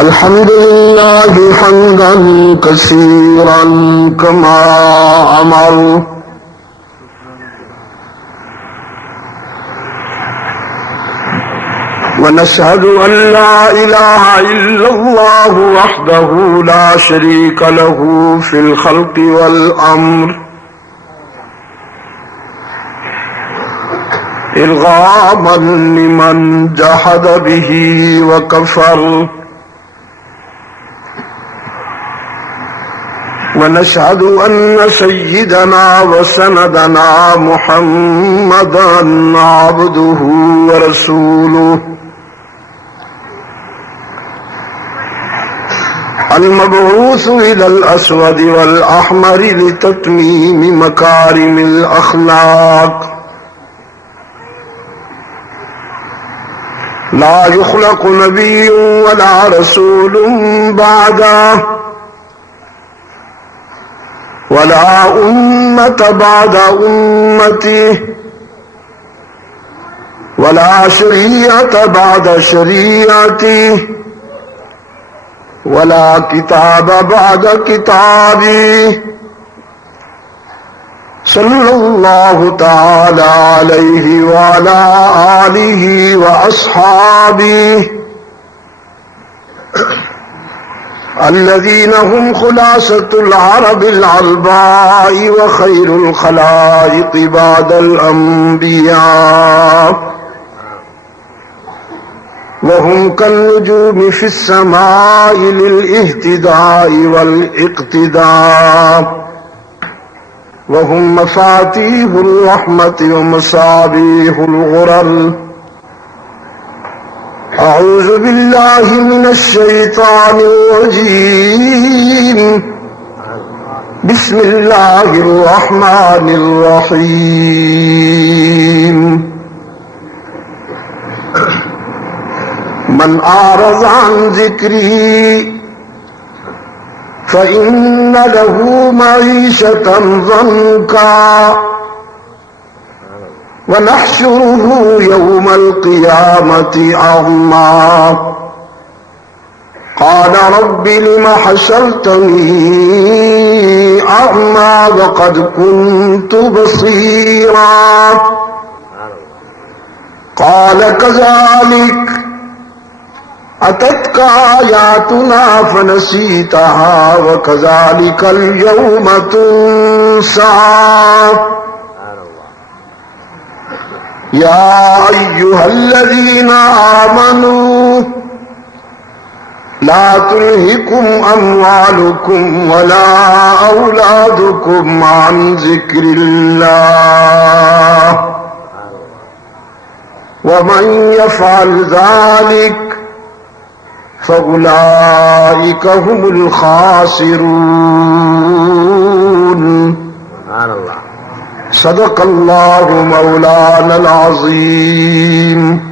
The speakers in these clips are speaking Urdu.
الحمد لله حمدا كثيرا كما أمر ونشهد أن لا إله إلا الله وحده لا شريك له في الخلق والأمر إرغاما لمن جحد به وكفر ونشهد أن سيدنا وسندنا محمدا عبده ورسوله المبعوث إلى الأسود والأحمر لتتميم مكارم الأخلاق لا يخلق نبي ولا رسول بعده ولا أمة بعد أمته ولا شريعة بعد شريعته ولا كتاب بعد كتابه صلى الله تعالى عليه وعلى آله وأصحابه الذين هم خلاصة العرب العرباء وخير الخلائق بعد الأنبياء وهم كالنجوم في السماء للاهتداء والاقتداء وهم مفاتيح الرحمة ومصابيح الغرر أعوذ بالله من الشيطان الرجيم بسم الله الرحمن الرحيم من أعرض عن ذكري فإن له معيشة ضنكا ونحشره يوم القيامة أعمى قال رب لم حشرتني أعمى وقد كنت بصيرا قال كذلك أتتك آياتنا فنسيتها وكذلك اليوم تنسى يا أيها الذين آمنوا لا تلهكم أموالكم ولا أولادكم عن ذكر الله ومن يفعل ذلك فأولئك هم الخاسرون. صدق الله مولانا العظيم.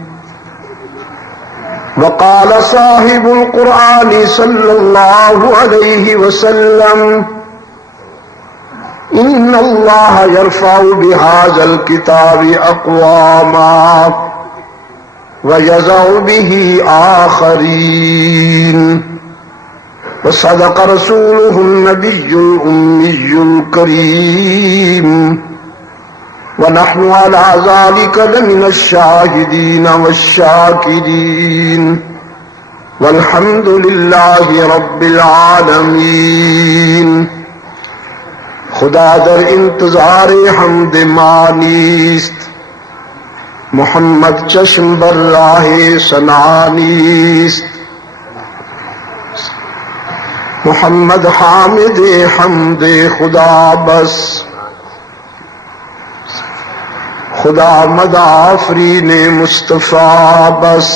وقال صاحب القرآن صلى الله عليه وسلم إن الله يرفع بهذا الكتاب أقواما ويضع به آخرين. وصدق رسوله النبي الأمي الكريم ونحن على ذلك لمن الشاهدين والشاكرين والحمد لله رب العالمین. خدا در انتظار حمد مانیست، محمد چشم بر راہ سنانیست. محمد حامد حمد خدا بس، خدا مد آفرین مصطفیٰ بس.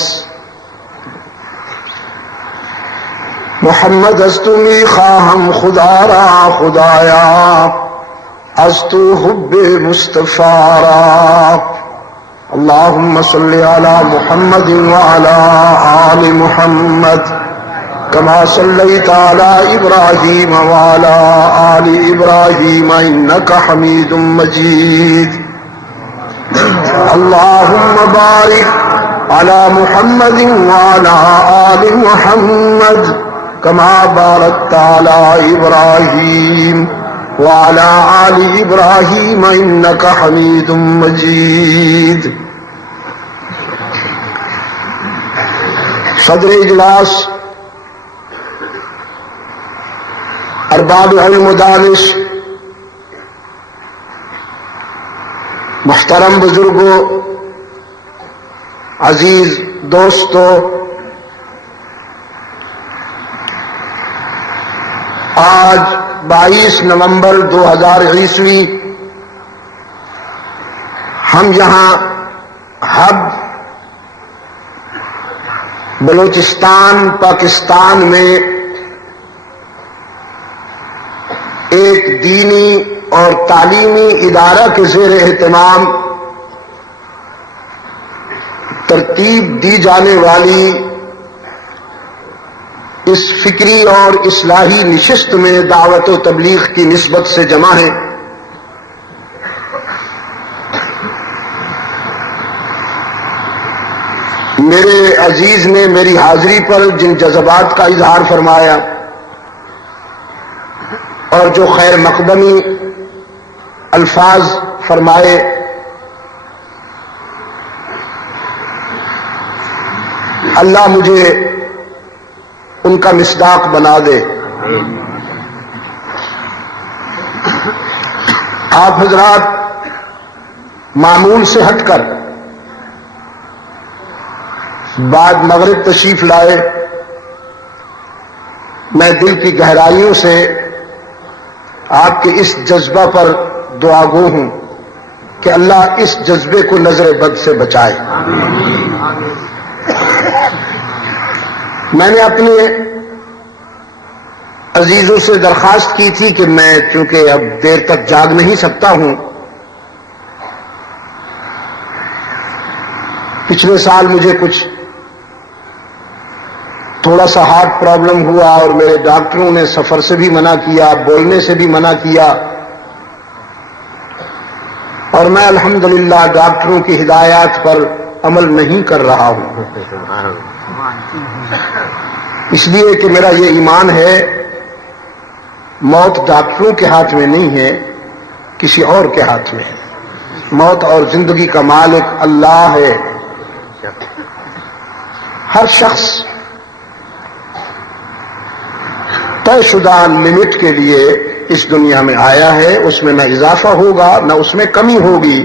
محمد از تو می خواهم خدا را خدایا، از تو حب مصطفیٰ را. اللهم صل على محمد وعلى آل محمد كما صليت على إبراهيم وعلى آل إبراهيم إنك حميد مجيد. اللهم بارك على محمد وعلى آل محمد كما باركت على إبراهيم وعلى آل إبراهيم إنك حميد مجيد. صدر اجلاس، ارباب علم و دانش، محترم بزرگوں، عزیز دوستو، آج 22 نومبر 2021 ہم یہاں ہب بلوچستان پاکستان میں ایک دینی اور تعلیمی ادارہ کے زیر اہتمام ترتیب دی جانے والی اس فکری اور اصلاحی نشست میں دعوت و تبلیغ کی نسبت سے جمع ہیں. میرے عزیز نے میری حاضری پر جن جذبات کا اظہار فرمایا اور جو خیر مقدمی الفاظ فرمائے، اللہ مجھے ان کا مصداق بنا دے. آپ حضرات معمول سے ہٹ کر بعد مغرب تشریف لائے. میں دل کی گہرائیوں سے آپ کے اس جذبہ پر دعا گو ہوں کہ اللہ اس جذبے کو نظر بد سے بچائے. میں نے اپنے عزیزوں سے درخواست کی تھی کہ میں چونکہ اب دیر تک جاگ نہیں سکتا ہوں، پچھلے سال مجھے کچھ تھوڑا سا ہارٹ پرابلم ہوا اور میرے ڈاکٹروں نے سفر سے بھی منع کیا، بولنے سے بھی منع کیا، اور میں الحمدللہ ڈاکٹروں کی ہدایات پر عمل نہیں کر رہا ہوں، اس لیے کہ میرا یہ ایمان ہے موت ڈاکٹروں کے ہاتھ میں نہیں ہے، کسی اور کے ہاتھ میں ہے. موت اور زندگی کا مالک اللہ ہے. ہر شخص طے شدہ لمٹ کے لیے اس دنیا میں آیا ہے، اس میں نہ اضافہ ہوگا نہ اس میں کمی ہوگی.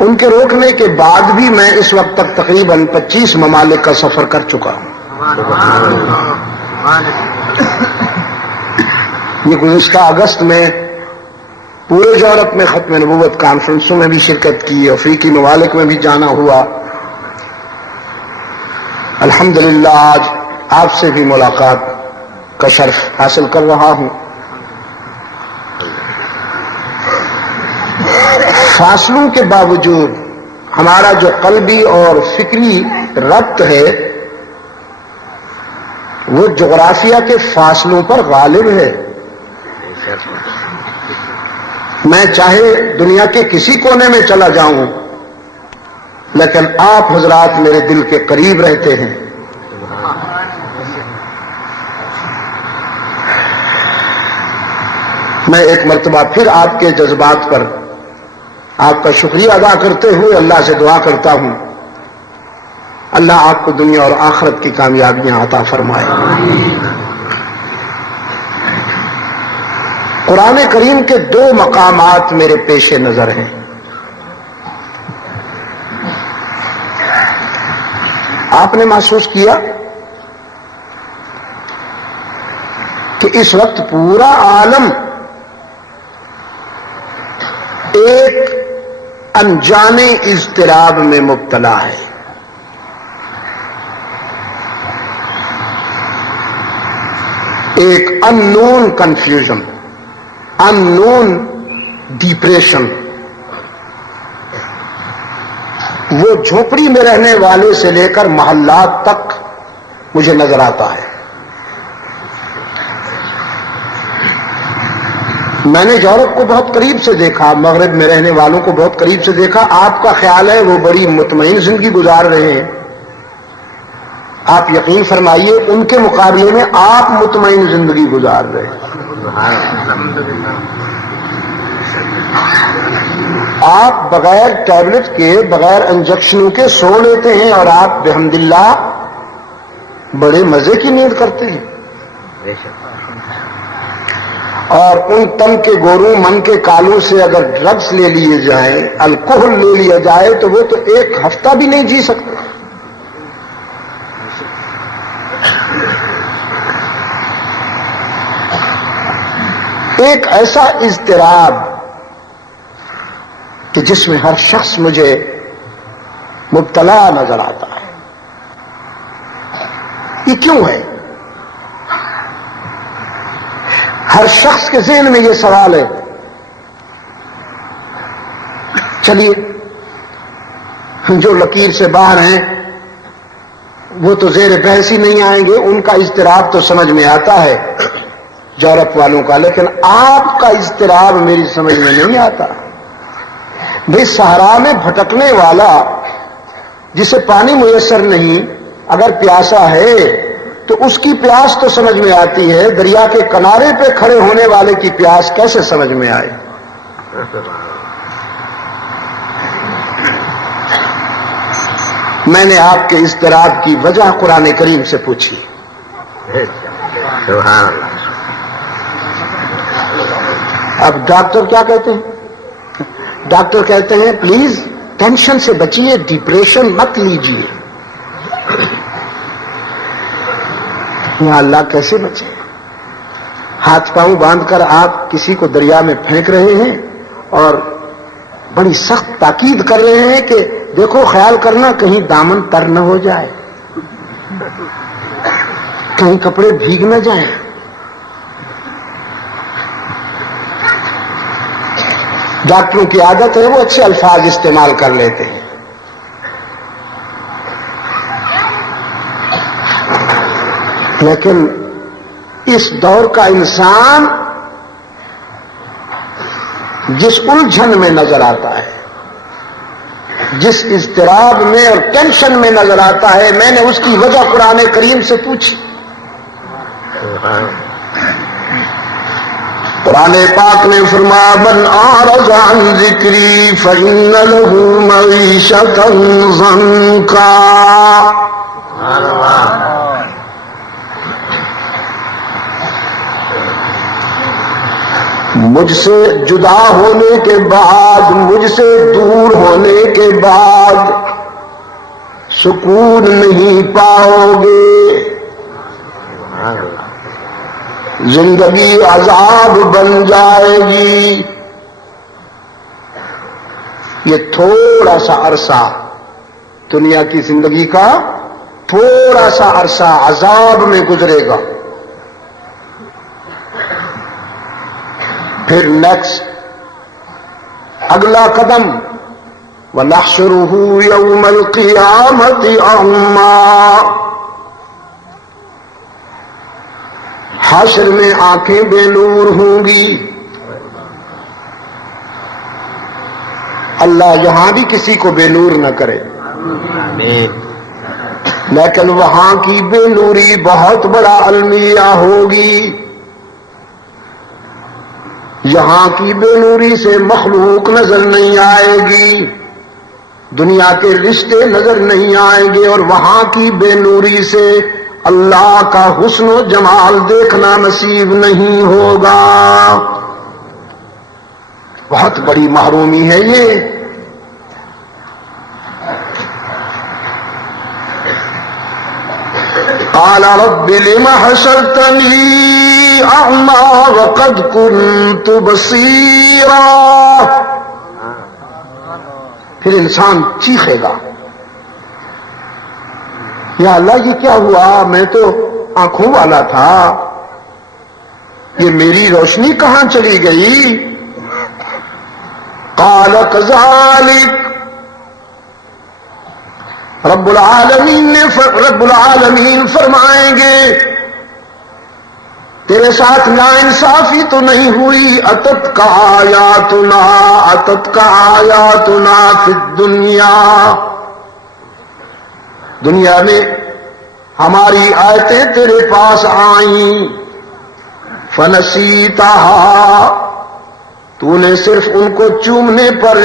ان کے روکنے کے بعد بھی میں اس وقت تک تقریباً 25 ممالک کا سفر کر چکا ہوں. یہ گزشتہ اگست میں پورے یورپ میں ختم نبوت کانفرنسوں میں بھی شرکت کی، افریقی ممالک میں بھی جانا ہوا. الحمدللہ آج آپ سے بھی ملاقات کا شرف حاصل کر رہا ہوں. فاصلوں کے باوجود ہمارا جو قلبی اور فکری ربط ہے وہ جغرافیہ کے فاصلوں پر غالب ہے. میں چاہے دنیا کے کسی کونے میں چلا جاؤں لیکن آپ حضرات میرے دل کے قریب رہتے ہیں. میں ایک مرتبہ پھر آپ کے جذبات پر آپ کا شکریہ ادا کرتے ہوئے اللہ سے دعا کرتا ہوں اللہ آپ کو دنیا اور آخرت کی کامیابیاں عطا فرمائے. قرآن کریم کے 2 مقامات میرے پیش نظر ہیں. آپ نے محسوس کیا کہ اس وقت پورا عالم ایک انجانے اضطراب میں مبتلا ہے. ایک ان نون کنفیوژن، ان نون ڈپریشن. وہ جھوپڑی میں رہنے والے سے لے کر محلات تک مجھے نظر آتا ہے. میں نے یورپ کو بہت قریب سے دیکھا، مغرب میں رہنے والوں کو بہت قریب سے دیکھا. آپ کا خیال ہے وہ بڑی مطمئن زندگی گزار رہے ہیں. آپ یقین فرمائیے ان کے مقابلے میں آپ مطمئن زندگی گزار رہے ہیں. آپ بغیر ٹیبلٹ کے، بغیر انجیکشنوں کے سو لیتے ہیں اور آپ بحمدللہ بڑے مزے کی نیند کرتے ہیں. اور ان تن کے گوروں من کے کالوں سے اگر ڈرگس لے لیے جائیں، الکوہل لے لیا جائے تو وہ تو ایک ہفتہ بھی نہیں جی سکتے. ایک ایسا اضطراب کہ جس میں ہر شخص مجھے مبتلا نظر آتا ہے. یہ کیوں ہے؟ ہر شخص کے ذہن میں یہ سوال ہے. چلیے جو لکیر سے باہر ہیں وہ تو زیر بحث ہی نہیں آئیں گے، ان کا اضطراب تو سمجھ میں آتا ہے یورپ والوں کا، لیکن آپ کا اضطراب میری سمجھ میں نہیں آتا. بھئی صحرا میں بھٹکنے والا جسے پانی میسر نہیں، اگر پیاسا ہے تو اس کی پیاس تو سمجھ میں آتی ہے، دریا کے کنارے پہ کھڑے ہونے والے کی پیاس کیسے سمجھ میں آئے؟ میں نے آپ کے اضطراب کی وجہ قرآن کریم سے پوچھی. سبحان اللہ. اب ڈاکٹر کیا کہتے ہیں؟ ڈاکٹر کہتے ہیں پلیز ٹینشن سے بچیے، ڈپریشن مت لیجیے. یا اللہ کیسے بچے؟ ہاتھ پاؤں باندھ کر آپ کسی کو دریا میں پھینک رہے ہیں اور بڑی سخت تاکید کر رہے ہیں کہ دیکھو خیال کرنا کہیں دامن تر نہ ہو جائے، کہیں کپڑے بھیگ نہ جائیں. ڈاکٹروں کی عادت ہے وہ اچھے الفاظ استعمال کر لیتے ہیں. لیکن اس دور کا انسان جس الجھن میں نظر آتا ہے، جس اضطراب میں اور ٹینشن میں نظر آتا ہے، میں نے اس کی وجہ قرآن کریم سے پوچھی. قرآن پاک نے فرمایا من اعرض عن ذکری فإن له معیشۃ ضنکا. مجھ سے جدا ہونے کے بعد، مجھ سے دور ہونے کے بعد سکون نہیں پاؤ گے، زندگی عذاب بن جائے گی. یہ تھوڑا سا عرصہ دنیا کی زندگی کا، تھوڑا سا عرصہ عذاب میں گزرے گا. پھر نیکسٹ اگلا قدم وَنَحْشُرُهُ يَوْمَ الْقِيَامَةِ أَعْمَى. حشر میں آنکھیں بے نور ہوں گی. اللہ یہاں بھی کسی کو بے نور نہ کرے، لیکن وہاں کی بے نوری بہت بڑا المیہ ہوگی. یہاں کی بے نوری سے مخلوق نظر نہیں آئے گی، دنیا کے رشتے نظر نہیں آئیں گے، اور وہاں کی بے نوری سے اللہ کا حسن و جمال دیکھنا نصیب نہیں ہوگا. بہت بڑی محرومی ہے یہ. قال رب لم حشرتنی اعمی وقد كنت بصیرا. پھر انسان چیخے گا یا اللہ یہ کیا ہوا، میں تو آنکھوں والا تھا، یہ میری روشنی کہاں چلی گئی. قال كذلك. رب العالمین فرمائیں گے تیرے ساتھ ناانصافی تو نہیں ہوئی. اتت کا آیاتنا فی الدنیا. دنیا میں ہماری آیتیں تیرے پاس آئیں. فنسیتہا، تو نے صرف ان کو چومنے پر،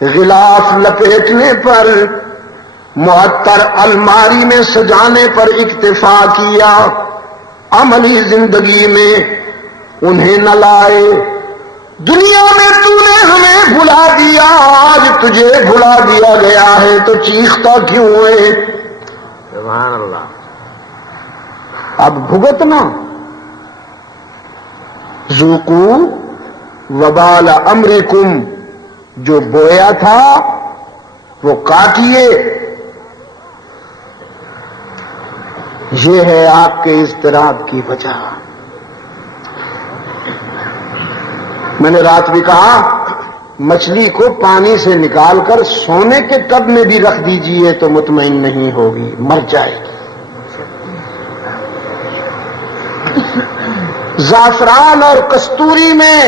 غلاف لپیٹنے پر، معطر الماری میں سجانے پر اکتفا کیا. عملی زندگی میں انہیں نہ لائے. دنیا میں تو نے ہمیں بھلا دیا، آج تجھے بھلا دیا گیا ہے تو چیختا کیوں ہے؟ سبحان اللہ. اب بھگتنا. ذوقوا وبال امرکم، جو بویا تھا وہ کاٹیے. یہ ہے آپ کے اضطراب کی وجہ. میں نے رات بھی کہا مچھلی کو پانی سے نکال کر سونے کے ٹب میں بھی رکھ دیجئے تو مطمئن نہیں ہوگی، مر جائے گی. زعفران اور کستوری میں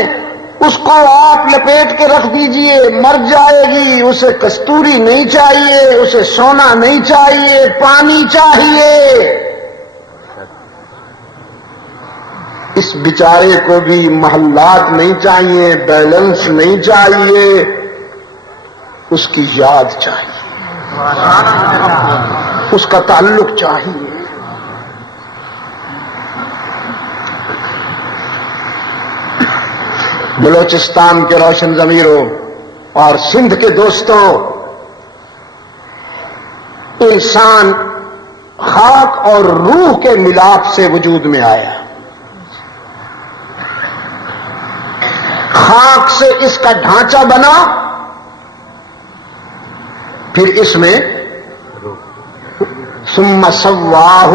اس کو آپ لپیٹ کے رکھ دیجئے، مر جائے گی. اسے کستوری نہیں چاہیے، اسے سونا نہیں چاہیے، پانی چاہیے. اس بیچارے کو بھی محلات نہیں چاہیے، بیلنس نہیں چاہیے، اس کی یاد چاہیے، اس کا تعلق چاہیے. بلوچستان کے روشن ضمیروں اور سندھ کے دوستوں، انسان خاک اور روح کے ملاپ سے وجود میں آیا. خاک سے اس کا ڈھانچہ بنا، پھر اس میں ثم سواہ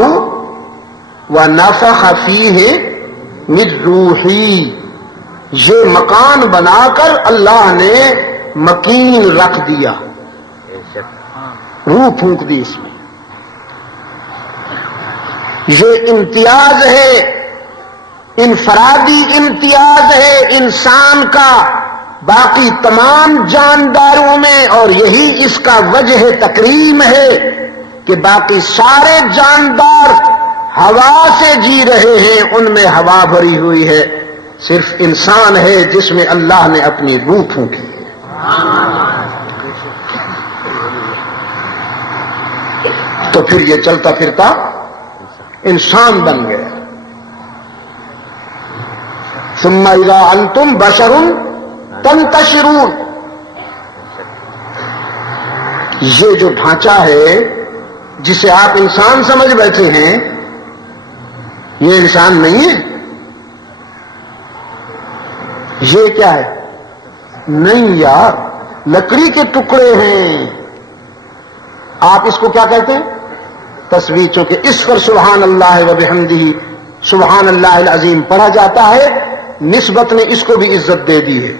ونفخ فیہ من روحی، یہ مکان بنا کر اللہ نے مکین رکھ دیا، روح پھونک دی اس میں. یہ امتیاز ہے، انفرادی امتیاز ہے انسان کا باقی تمام جانداروں میں، اور یہی اس کا وجہ تکریم ہے کہ باقی سارے جاندار ہوا سے جی رہے ہیں، ان میں ہوا بھری ہوئی ہے، صرف انسان ہے جس میں اللہ نے اپنی روح پھونکی ہے. تو پھر یہ چلتا پھرتا انسان بن گیا. ثم اذا انتم بشر تنتشرون. یہ جو ڈھانچہ ہے جسے آپ انسان سمجھ بیٹھے ہیں، یہ انسان نہیں ہے. یہ کیا ہے؟ نہیں یار، لکڑی کے ٹکڑے ہیں. آپ اس کو کیا کہتے ہیں؟ تصویر. چونکہ اس پر سبحان اللہ و بحمدہ سبحان اللہ العظیم پڑھا جاتا ہے، نسبت نے اس کو بھی عزت دے دی ہے،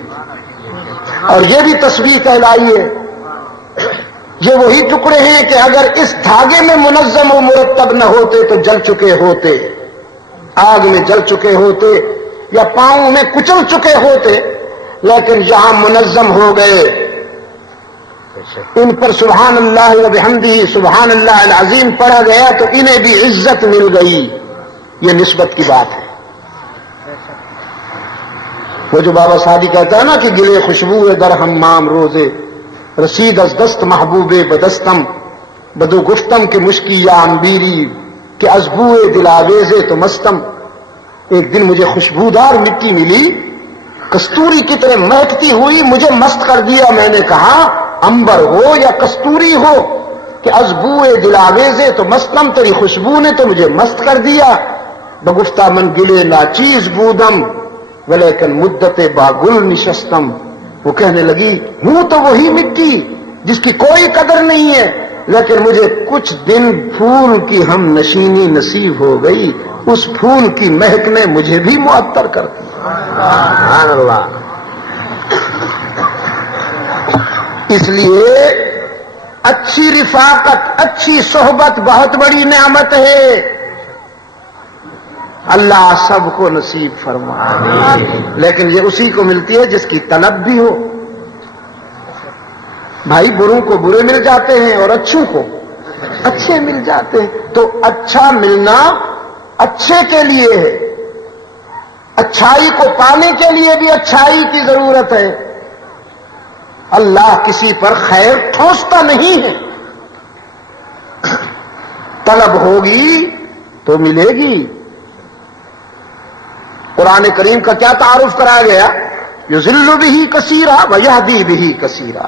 اور یہ بھی تصویر کہلائی ہے. یہ وہی ٹکڑے ہیں کہ اگر اس دھاگے میں منظم و مرتب نہ ہوتے تو جل چکے ہوتے، آگ میں جل چکے ہوتے یا پاؤں میں کچل چکے ہوتے، لیکن یہاں منظم ہو گئے. ان پر سبحان اللہ و بحمدہ سبحان اللہ العظیم پڑھا گیا تو انہیں بھی عزت مل گئی. یہ نسبت کی بات ہے. وہ جو بابا سعدی کہتا ہے نا کہ گلے خوشبو در حمام روزے، رسید از دست محبوب بدستم، بدو گفتم کہ مشکی یا امبیری، کہ از بوئے دلاویزے تو مستم. ایک دن مجھے خوشبودار مٹی ملی، کستوری کی طرح مہکتی ہوئی، مجھے مست کر دیا. میں نے کہا امبر ہو یا کستوری ہو، کہ از بوئے دلاویزے تو مستم، تیری خوشبو نے تو مجھے مست کر دیا. بگفتہ من گلے ناچیز بودم ولیکن مدت باگل نشستم. وہ کہنے لگی ہوں تو وہی مٹی جس کی کوئی قدر نہیں ہے، لیکن مجھے کچھ دن پھول کی ہم نشینی نصیب ہو گئی، اس پھول کی مہک نے مجھے بھی معطر کر دیا. سبحان اللہ. اس لیے اچھی رفاقت، اچھی صحبت بہت بڑی نعمت ہے. اللہ سب کو نصیب فرمائے، لیکن یہ اسی کو ملتی ہے جس کی طلب بھی ہو۔ بھائی بروں کو برے مل جاتے ہیں اور اچھوں کو اچھے مل جاتے ہیں، تو اچھا ملنا اچھے کے لیے ہے، اچھائی کو پانے کے لیے بھی اچھائی کی ضرورت ہے۔ اللہ کسی پر خیر ٹھوستا نہیں ہے، طلب ہوگی تو ملے گی۔ قرآن کریم کا کیا تعارف کرایا گیا؟ یضل بہ کثیرا ویہدی بہ کثیرا۔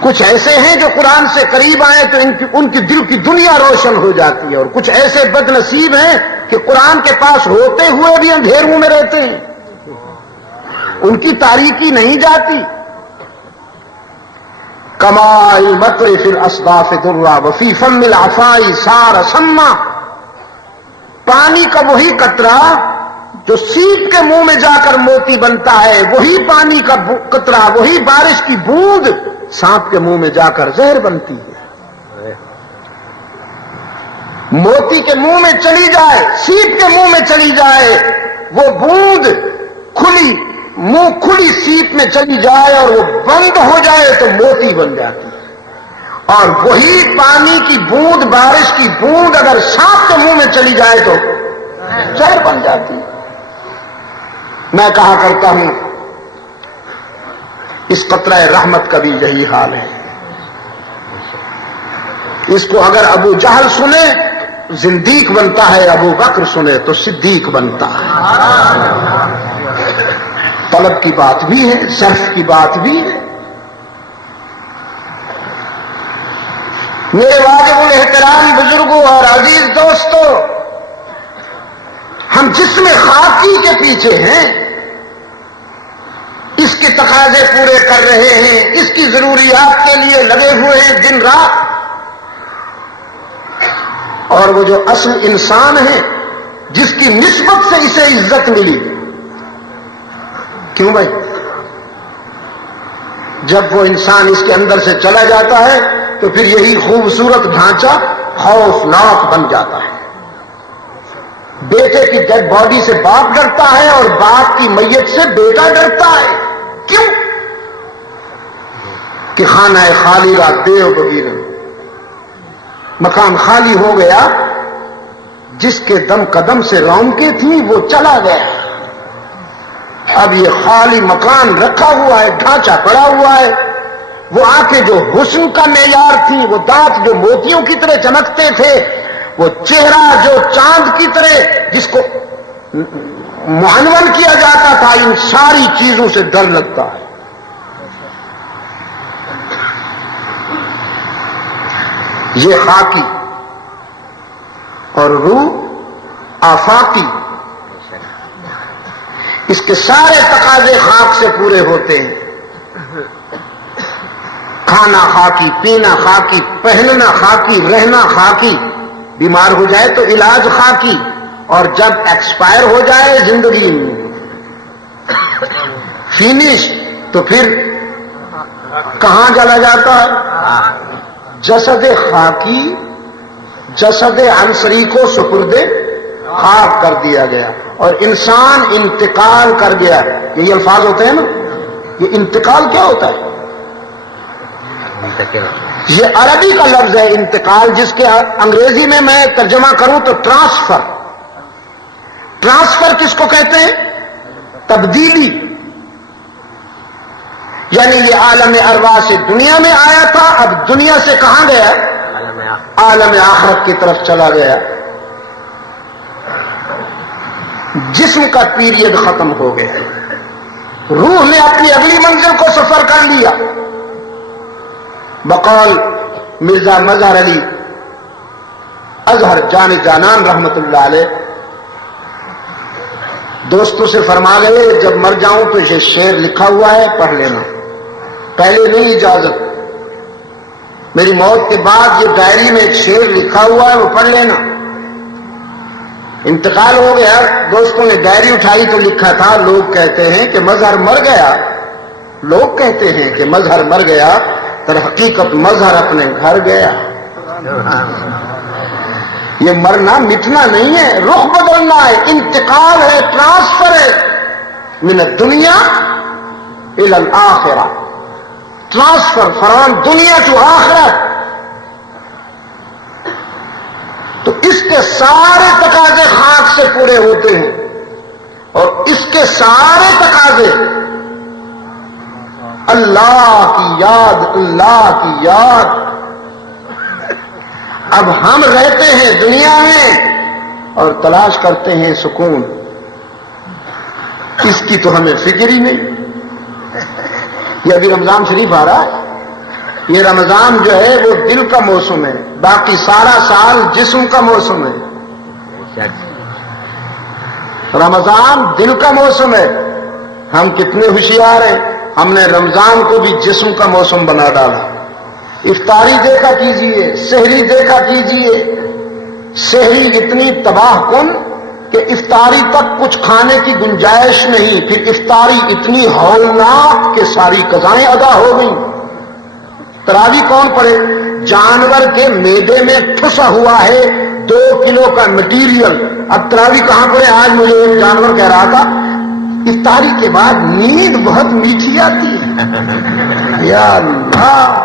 کچھ ایسے ہیں جو قرآن سے قریب آئے تو ان کی دل کی دنیا روشن ہو جاتی ہے، اور کچھ ایسے بد نصیب ہیں کہ قرآن کے پاس ہوتے ہوئے بھی اندھیروں میں رہتے ہیں، ان کی تاریکی نہیں جاتی۔ کماء المطر فی الاصداف درا وفی فم العفاء صار سما۔ پانی کا وہی قطرہ جو سیپ کے منہ میں جا کر موتی بنتا ہے، وہی پانی کا قطرہ، وہی بارش کی بوند سانپ کے منہ میں جا کر زہر بنتی ہے۔ موتی کے منہ میں چلی جائے، سیپ کے منہ میں چلی جائے، وہ بوند کھلی منہ کھلی سیپ میں چلی جائے اور وہ بند ہو جائے تو موتی بن جاتی ہے، اور وہی پانی کی بوند، بارش کی بوند اگر سانپ کے منہ میں چلی جائے تو زہر بن جاتی ہے۔ میں کہا کرتا ہوں اس قطرہ رحمت کا بھی یہی حال ہے۔ اس کو اگر ابو جہل سنے زندیق بنتا ہے، ابو بکر سنے تو صدیق بنتا ہے۔ طلب کی بات بھی ہے، صرف کی بات بھی ہے۔ میرے واجب الاحترام بزرگوں اور عزیز دوستوں، ہم جسم خاکی کے پیچھے ہیں، اس کے تقاضے پورے کر رہے ہیں، اس کی ضروریات کے لیے لگے ہوئے ہیں دن رات، اور وہ جو اصل انسان ہے جس کی نسبت سے اسے عزت ملی، کیوں بھائی؟ جب وہ انسان اس کے اندر سے چلا جاتا ہے تو پھر یہی خوبصورت ڈھانچہ خوفناک بن جاتا ہے۔ بیٹے کی ڈیڈ باڈی سے باپ ڈرتا ہے اور باپ کی میت سے بیٹا ڈرتا ہے۔ کیوں؟ کہ خانہ خالی را دیو بغیر، مکان خالی ہو گیا، جس کے دم قدم سے رونقیں تھیں وہ چلا گیا، اب یہ خالی مکان رکھا ہوا ہے، ڈھانچہ پڑا ہوا ہے۔ وہ آنکھیں جو حسن کا معیار تھی، وہ دانت جو موتیوں کی طرح چمکتے تھے، وہ چہرہ جو چاند کی طرح جس کو معنون کیا جاتا تھا، ان ساری چیزوں سے ڈر لگتا ہے۔ یہ خاکی اور روح آفاقی، اس کے سارے تقاضے خاک سے پورے ہوتے ہیں۔ کھانا خاکی، پینا خاکی، پہننا خاکی، رہنا خاکی، بیمار ہو جائے تو علاج خاکی، اور جب ایکسپائر ہو جائے زندگی فینش تو پھر کہاں چلا جاتا ہے؟ جسد خاکی، جسد عنصری کو سپرد خاک کر دیا گیا، اور انسان انتقال کر گیا۔ یہی الفاظ ہوتے ہیں نا، یہ انتقال کیا ہوتا ہے؟ یہ عربی کا لفظ ہے انتقال، جس کے انگریزی میں ترجمہ کروں تو ٹرانسفر۔ ٹرانسفر کس کو کہتے ہیں؟ تبدیلی۔ یعنی یہ عالم ارواح سے دنیا میں آیا تھا، اب دنیا سے کہاں گیا؟ عالم آخرت کی طرف چلا گیا۔ جسم کا پیریڈ ختم ہو گیا، روح نے اپنی اگلی منزل کو سفر کر لیا۔ بقول مرزا مظہر علی اظہر جان جانان رحمت اللہ علیہ دوستوں سے فرما گئے، جب مر جاؤں تو یہ شعر لکھا ہوا ہے، پڑھ لینا، پہلے نہیں اجازت، میری موت کے بعد یہ ڈائری میں ایک شعر لکھا ہوا ہے، وہ پڑھ لینا۔ انتقال ہو گیا، دوستوں نے ڈائری اٹھائی تو لکھا تھا، لوگ کہتے ہیں کہ مظہر مر گیا، لوگ کہتے ہیں کہ مظہر مر گیا، در حقیقت مظہر اپنے گھر گیا۔ یہ مرنا مٹنا نہیں ہے، رخ بدلنا ہے، انتقال ہے، ٹرانسفر ہے، من الدنیا الی الآخرہ، ٹرانسفر فرام دنیا ٹو آخرت۔ تو اس کے سارے تقاضے خاک سے پورے ہوتے ہیں، اور اس کے سارے تقاضے اللہ کی یاد، اللہ کی یاد۔ اب ہم رہتے ہیں دنیا میں اور تلاش کرتے ہیں سکون، اس کی تو ہمیں فکر ہی نہیں۔ یہ ابھی رمضان شریف آ رہا ہے، یہ رمضان جو ہے وہ دل کا موسم ہے، باقی سارا سال جسم کا موسم ہے۔ رمضان دل کا موسم ہے۔ ہم کتنے ہوشیار ہیں، ہم نے رمضان کو بھی جسم کا موسم بنا ڈالا۔ افطاری دیکھا کیجئے، سحری دیکھا کیجئے، سحری اتنی تباہ کن کہ افطاری تک کچھ کھانے کی گنجائش نہیں، پھر افطاری اتنی ہولناک کہ ساری قضائیں ادا ہو گئیں۔ تراویح کون پڑھے؟ جانور کے معدے میں ٹھسا ہوا ہے 2 کلو کا مٹیریل، اب تراویح کہاں پڑھے؟ آج مجھے ایک جانور کہہ رہا تھا افطاری کے بعد نیند بہت میٹھی آتی ہے۔ یا اللہ،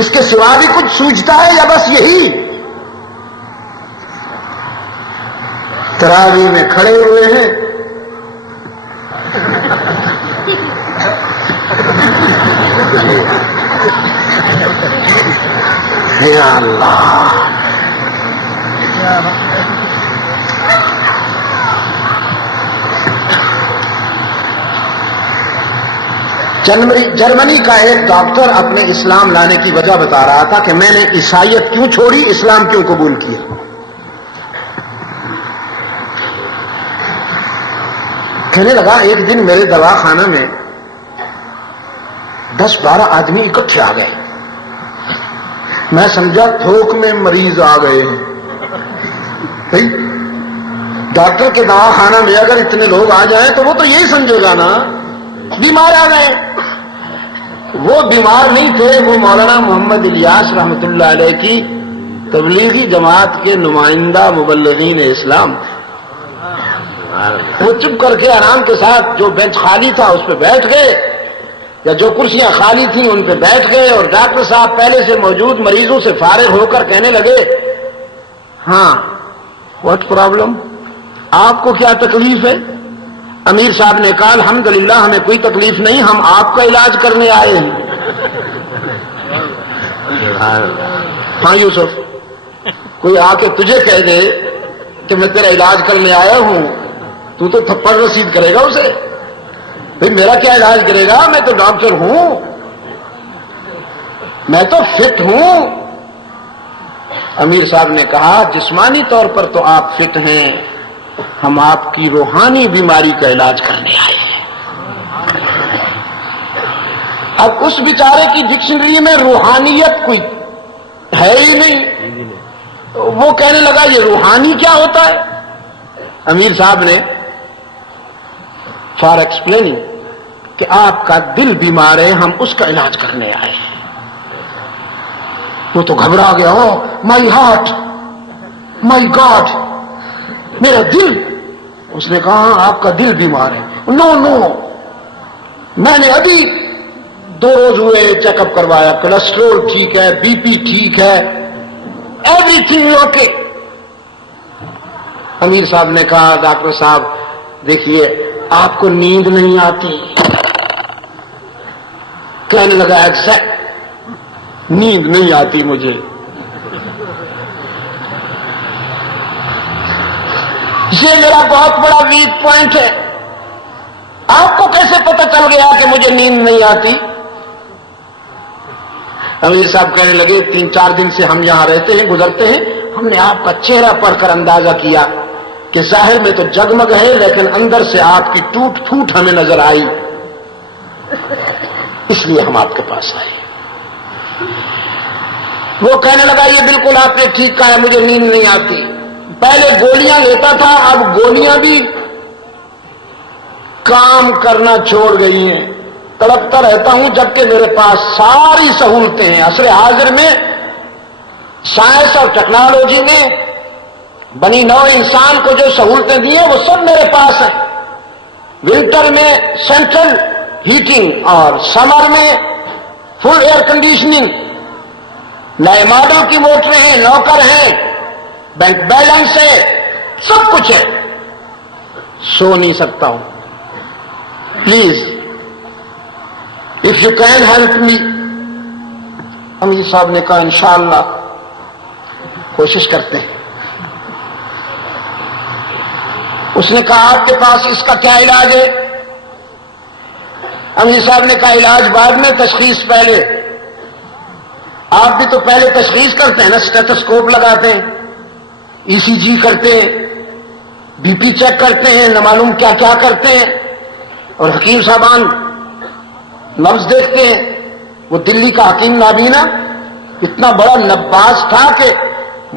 اس کے سوا بھی کچھ سوچتا ہے یا بس یہی؟ تراویح میں کھڑے ہوئے ہیں، یا اللہ، جرمنی کا ایک ڈاکٹر اپنے اسلام لانے کی وجہ بتا رہا تھا کہ میں نے عیسائیت کیوں چھوڑی، اسلام کیوں قبول کیا۔ کہنے لگا ایک دن میرے دواخانہ میں 10-12 آدمی اکٹھے آ گئے، میں سمجھا تھوک میں مریض آ گئے ہیں۔ ڈاکٹر کے دواخانہ میں اگر اتنے لوگ آ جائیں تو وہ تو یہی سمجھے گا نا بیمار آ گئے۔ وہ بیمار نہیں تھے، وہ مولانا محمد الیاس رحمت اللہ علیہ کی تبلیغی جماعت کے نمائندہ مبلغین اسلام تھے۔ وہ چپ کر کے آرام کے ساتھ جو بینچ خالی تھا اس پہ بیٹھ گئے، یا جو کرسیاں خالی تھیں ان پہ بیٹھ گئے، اور ڈاکٹر صاحب پہلے سے موجود مریضوں سے فارغ ہو کر کہنے لگے، ہاں واٹ پرابلم، آپ کو کیا تکلیف ہے؟ امیر صاحب نے کہا الحمدللہ ہمیں کوئی تکلیف نہیں، ہم آپ کا علاج کرنے آئے ہیں۔ ہاں یوسف، کوئی آ کے تجھے کہہ دے کہ میں تیرا علاج کرنے آیا ہوں، تو تھپڑ رسید کرے گا اسے؟ بھئی میرا کیا علاج کرے گا، میں تو ڈاکٹر ہوں، میں تو فٹ ہوں۔ امیر صاحب نے کہا جسمانی طور پر تو آپ فٹ ہیں، ہم آپ کی روحانی بیماری کا علاج کرنے آئے ہیں۔ اب اس بیچارے کی ڈکشنری میں روحانیت کوئی ہے ہی نہیں، وہ کہنے لگا یہ روحانی کیا ہوتا ہے؟ امیر صاحب نے فار ایکسپلیننگ کہ آپ کا دل بیمار ہے، ہم اس کا علاج کرنے آئے ہیں۔ وہ تو گھبرا گیا، ہو مائی ہارٹ، مائی گاڈ، میرا دل۔ اس نے کہا ہاں آپ کا دل بیمار ہے۔ نو میں نے ابھی 2 روز ہوئے چیک اپ کروایا، کولیسٹرول ٹھیک ہے، بی پی ٹھیک ہے، ایوری تھنگ اوکے۔ امیر صاحب نے کہا ڈاکٹر صاحب دیکھیے آپ کو نیند نہیں آتی۔ کہنے لگا ایگزیکٹ، نیند نہیں آتی مجھے۔ یہ میرا بہت بڑا ویک پوائنٹ ہے، آپ کو کیسے پتہ چل گیا کہ مجھے نیند نہیں آتی؟ امیر صاحب کہنے لگے 3-4 دن سے ہم یہاں رہتے ہیں، گزرتے ہیں، ہم نے آپ کا چہرہ پڑھ کر اندازہ کیا کہ ظاہر میں تو جگمگ ہے لیکن اندر سے آپ کی ٹوٹ پھوٹ ہمیں نظر آئی، اس لیے ہم آپ کے پاس آئے۔ وہ کہنے لگا یہ بالکل آپ نے ٹھیک کہا ہے، مجھے نیند نہیں آتی، پہلے گولیاں لیتا تھا، اب گولیاں بھی کام کرنا چھوڑ گئی ہیں، تڑپتا رہتا ہوں جبکہ میرے پاس ساری سہولتیں ہیں۔ عصر حاضر میں سائنس اور ٹیکنالوجی نے بنی نوع انسان کو جو سہولتیں دی ہیں وہ سب میرے پاس ہیں. ونٹر میں سینٹرل ہیٹنگ اور سمر میں فل ایئر کنڈیشننگ، نئے ماڈل کی موٹریں ہیں، نوکر ہیں، بینک بیلنس ہے، سب کچھ ہے. سو نہیں سکتا ہوں. Please if you can help me. امیر صاحب نے کہا انشاءاللہ کوشش کرتے ہیں. اس نے کہا آپ کے پاس اس کا کیا علاج ہے؟ امیر صاحب نے کہا علاج بعد میں، تشخیص پہلے. آپ بھی تو پہلے تشخیص کرتے ہیں نا، اسٹیتھوسکوپ لگاتے ہیں، ای سی جی کرتے ہیں، بی پی چیک کرتے ہیں، نہ معلوم کیا کیا کرتے ہیں. اور حکیم صاحبان لفظ دیکھتے ہیں. وہ دلی کا حکیم نابینا اتنا بڑا نباز تھا کہ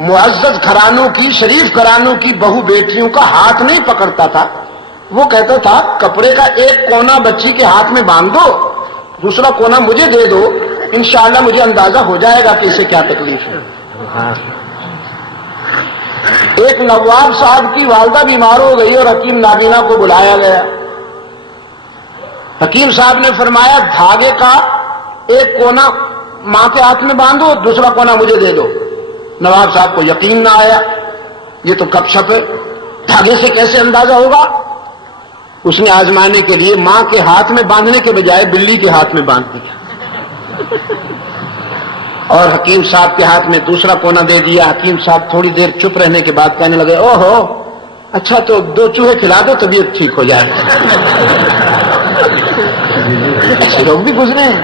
معزز گھرانوں کی، شریف گھرانوں کی بہو بیٹیوں کا ہاتھ نہیں پکڑتا تھا. وہ کہتا تھا کپڑے کا ایک کونا بچی کے ہاتھ میں باندھ دو، دوسرا کونا مجھے دے دو، انشاءاللہ مجھے اندازہ ہو جائے گا کہ اسے کیا تکلیف ہے. ایک نواب صاحب کی والدہ بیمار ہو گئی اور حکیم نابینا کو بلایا گیا. حکیم صاحب نے فرمایا دھاگے کا ایک کونا ماں کے ہاتھ میں باندھو، دوسرا کونا مجھے دے دو. نواب صاحب کو یقین نہ آیا، یہ تو گپ شپ ہے، دھاگے سے کیسے اندازہ ہوگا؟ اس نے آزمانے کے لیے ماں کے ہاتھ میں باندھنے کے بجائے بلی کے ہاتھ میں باندھ دیا اور حکیم صاحب کے ہاتھ میں دوسرا کونا دے دیا. حکیم صاحب تھوڑی دیر چپ رہنے کے بعد کہنے لگے او ہو اچھا تو 2 چوہے کھلا دو طبیعت ٹھیک ہو جائے. ایسے لوگ بھی گزرے ہیں.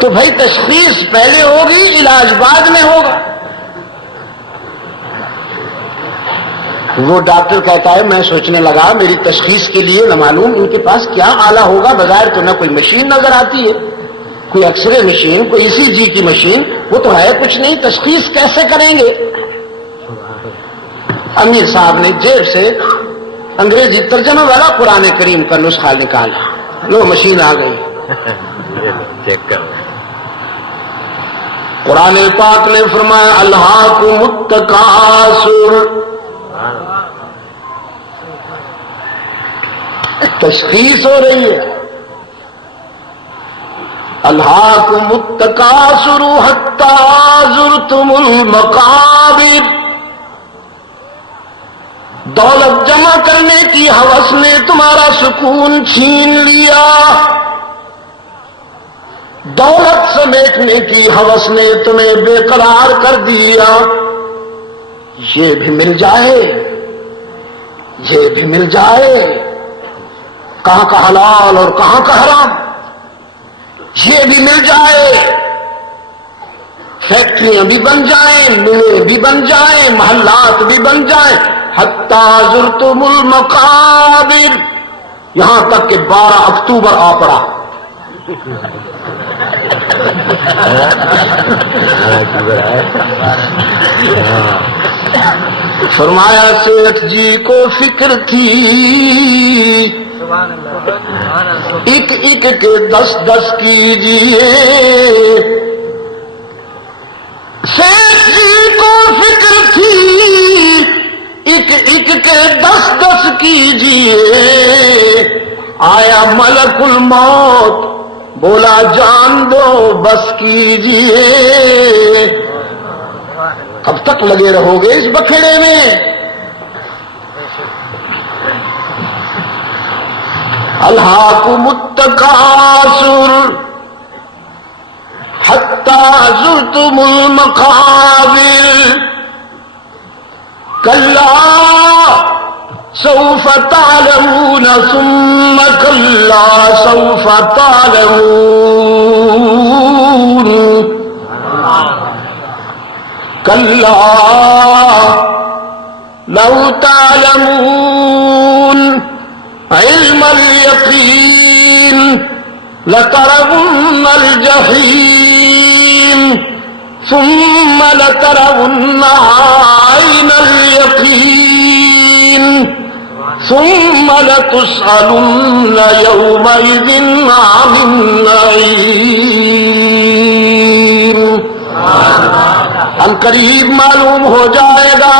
تو بھائی تشخیص پہلے ہوگی، علاج بعد میں ہوگا. وہ ڈاکٹر کہتا ہے میں سوچنے لگا میری تشخیص کے لیے نہ معلوم ان کے پاس کیا آلہ ہوگا. بظاہر تو نہ کوئی مشین نظر آتی ہے، کوئی ایکس رے مشین، کوئی ای سی جی کی مشین، وہ تو ہے کچھ نہیں. تشخیص کیسے کریں گے؟ امیر صاحب نے جیب سے انگریزی ترجمہ والا قرآن کریم کا نسخہ نکالا. لو مشین آ گئی. قرآن پاک نے فرمایا الہاکم التکاثر. تشخیص ہو رہی ہے الہاکم التکاثر حتی زرتم المقابر. دولت جمع کرنے کی ہوس نے تمہارا سکون چھین لیا، دولت سمیٹنے کی ہوس نے تمہیں بے قرار کر دیا. یہ بھی مل جائے، یہ بھی مل جائے، کہاں کا حلال اور کہاں کا حرام، یہ بھی مل جائے. فیکٹریاں بھی بن جائیں، ملیں بھی بن جائیں، محلات بھی بن جائیں. حتی زرتم المقابر، یہاں تک کہ 12 اکتوبر آ پڑا. فرمایا سیٹھ جی کو فکر تھی ایک ایک کے 10 کیجیے. سیٹھ جی کو فکر تھی ایک ایک کے 10 کیجیے. آیا ملک الموت بولا جان دو بس کیجیے. کب تک لگے رہو گے اس بکھیڑے میں؟ الہاکم التکاثر حتی زرتم المقابر. کلا سوف تعلمون ثم کلا سوف تعلمون. کلا لو تعلمون علم الیقین لترون الجحیم ثم لترونها عین الیقین ثم لتسألن یومئذ عن النعیم. ان قریب معلوم ہو جائے گا،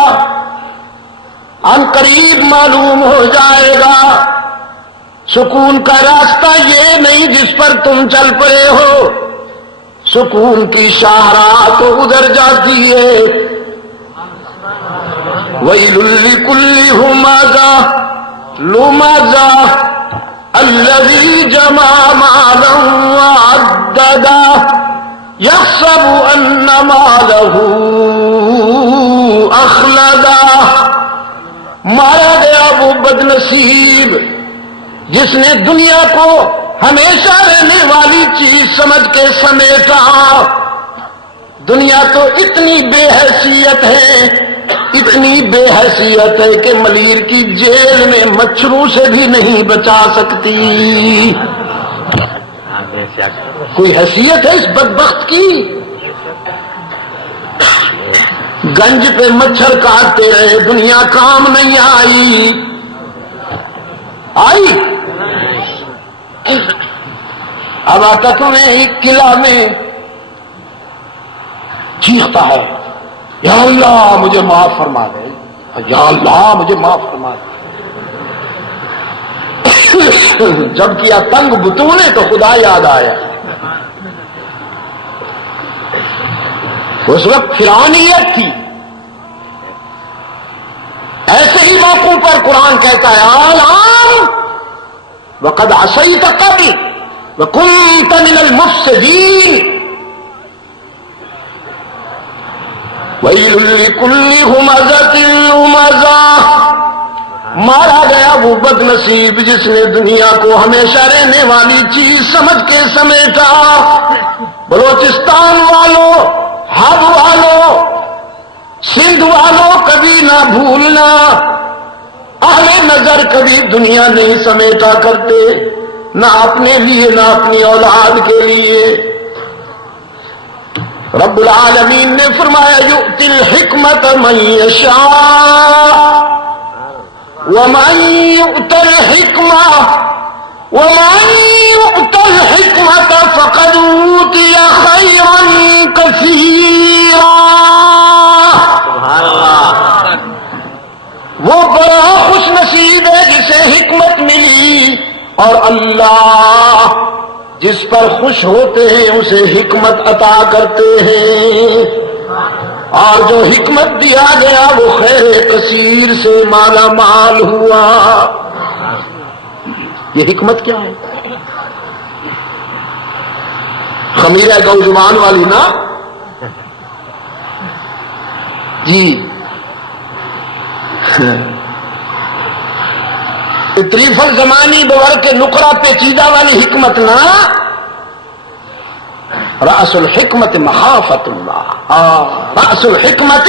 ان قریب معلوم ہو جائے گا۔ سکون کا راستہ یہ نہیں جس پر تم چل پڑے ہو، سکون کی شاہراہ تو ادھر جاتی ہے۔ وَيْلٌ لِكُلِّ هُمَزَةٍ لُمَزَةٍ الَّذِي جَمَعَ مَالًا وَعَدَّدَهُ يَحْسَبُ أَنَّ مَالَهُ أَخْلَدَهُ۔ مارا گیا وہ بدنصیب جس نے دنیا کو ہمیشہ رہنے والی چیز سمجھ کے سمیٹا۔ دنیا تو اتنی بے حیثیت ہے، اتنی بے حیثیت ہے کہ ملیر کی جیل میں مچھروں سے بھی نہیں بچا سکتی۔ کوئی حیثیت ہے اس بدبخت کی؟ گنج پہ مچھر کاٹتے رہے، دنیا کام نہیں آئی۔ آئی اب آتا تمہیں ایک قلعہ میں چیختا ہے، یا اللہ مجھے معاف فرما دے، یا اللہ مجھے معاف فرما دے۔ جب کیا تنگ بتونے تو خدا یاد آیا۔ اس وقت فرعونیت تھی۔ ایسے ہی موقعوں پر قرآن کہتا ہے الآن وقد عصیت قبل وکنت من المفسدین ویل لکل ہمزۃ لمزہ۔ مارا گیا وہ بد نصیب جس نے دنیا کو ہمیشہ رہنے والی چیز سمجھ کے سمیٹا۔ بلوچستان والوں، حب والوں، سندھ والوں کبھی نہ بھولنا، اہل نظر کبھی دنیا نہیں سمیٹا کرتے، نہ اپنے لیے نہ اپنی اولاد کے لیے۔ رب العالمین نے فرمایا یؤتی الحکمت من یشاء ومن یؤت الحکمت فقد اوتی خیرا کثیرا۔ وہ بڑا خوش نصیب ہے جسے حکمت ملی، اور اللہ جس پر خوش ہوتے ہیں اسے حکمت عطا کرتے ہیں، اور جو حکمت دیا گیا وہ خیر کثیر سے مالا مال ہوا۔ یہ حکمت کیا ہے؟ خمیرہ گو زبان والی نا جی، تریف الزمانی بور کے نقرہ پیچیدہ والی حکمت نا، رأس الحکمت مخافت اللہ، رأس الحکمت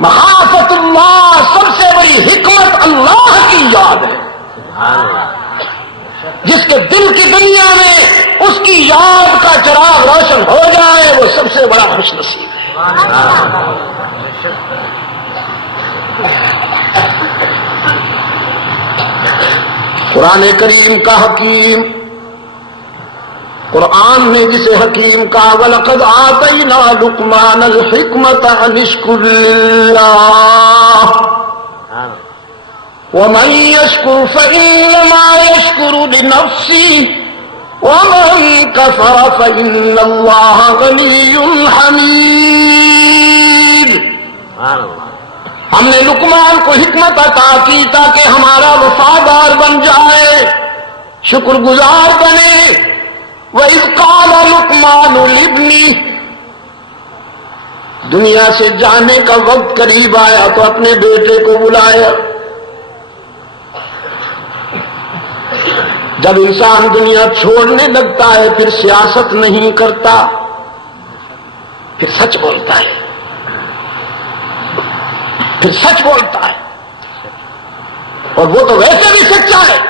مخافت اللہ، سب سے بڑی حکمت اللہ کی یاد ہے۔ جس کے دل کی دنیا میں اس کی یاد کا چراغ روشن ہو جائے وہ سب سے بڑا خوش نصیب ہے۔ قرآن کریم کا حکیم، قرآن نے جسے حکیم کہا وَلَقَدْ آتَيْنَا لُقْمَانَ الْحِكْمَةَ أَنِ اشْكُرْ لِلَّهِ وَمَنْ يَشْكُرْ فَإِنَّمَا يَشْكُرُ لِنَفْسِهِ وَمَنْ كَفَرَ فَإِنَّ اللَّهَ غَنِيٌّ حَمِيدٌ۔ ہم نے لقمان کو حکمت عطا کی تاکہ ہمارا وفادار بن جائے، شکر گزار بنے۔ وَإِذْ قَالَ لُقْمَانُ لِابْنِهِ، دنیا سے جانے کا وقت قریب آیا تو اپنے بیٹے کو بلایا۔ جب انسان دنیا چھوڑنے لگتا ہے پھر سیاست نہیں کرتا، پھر سچ بولتا ہے، پھر سچ بولتا ہے، اور وہ تو ویسے بھی سچا ہے۔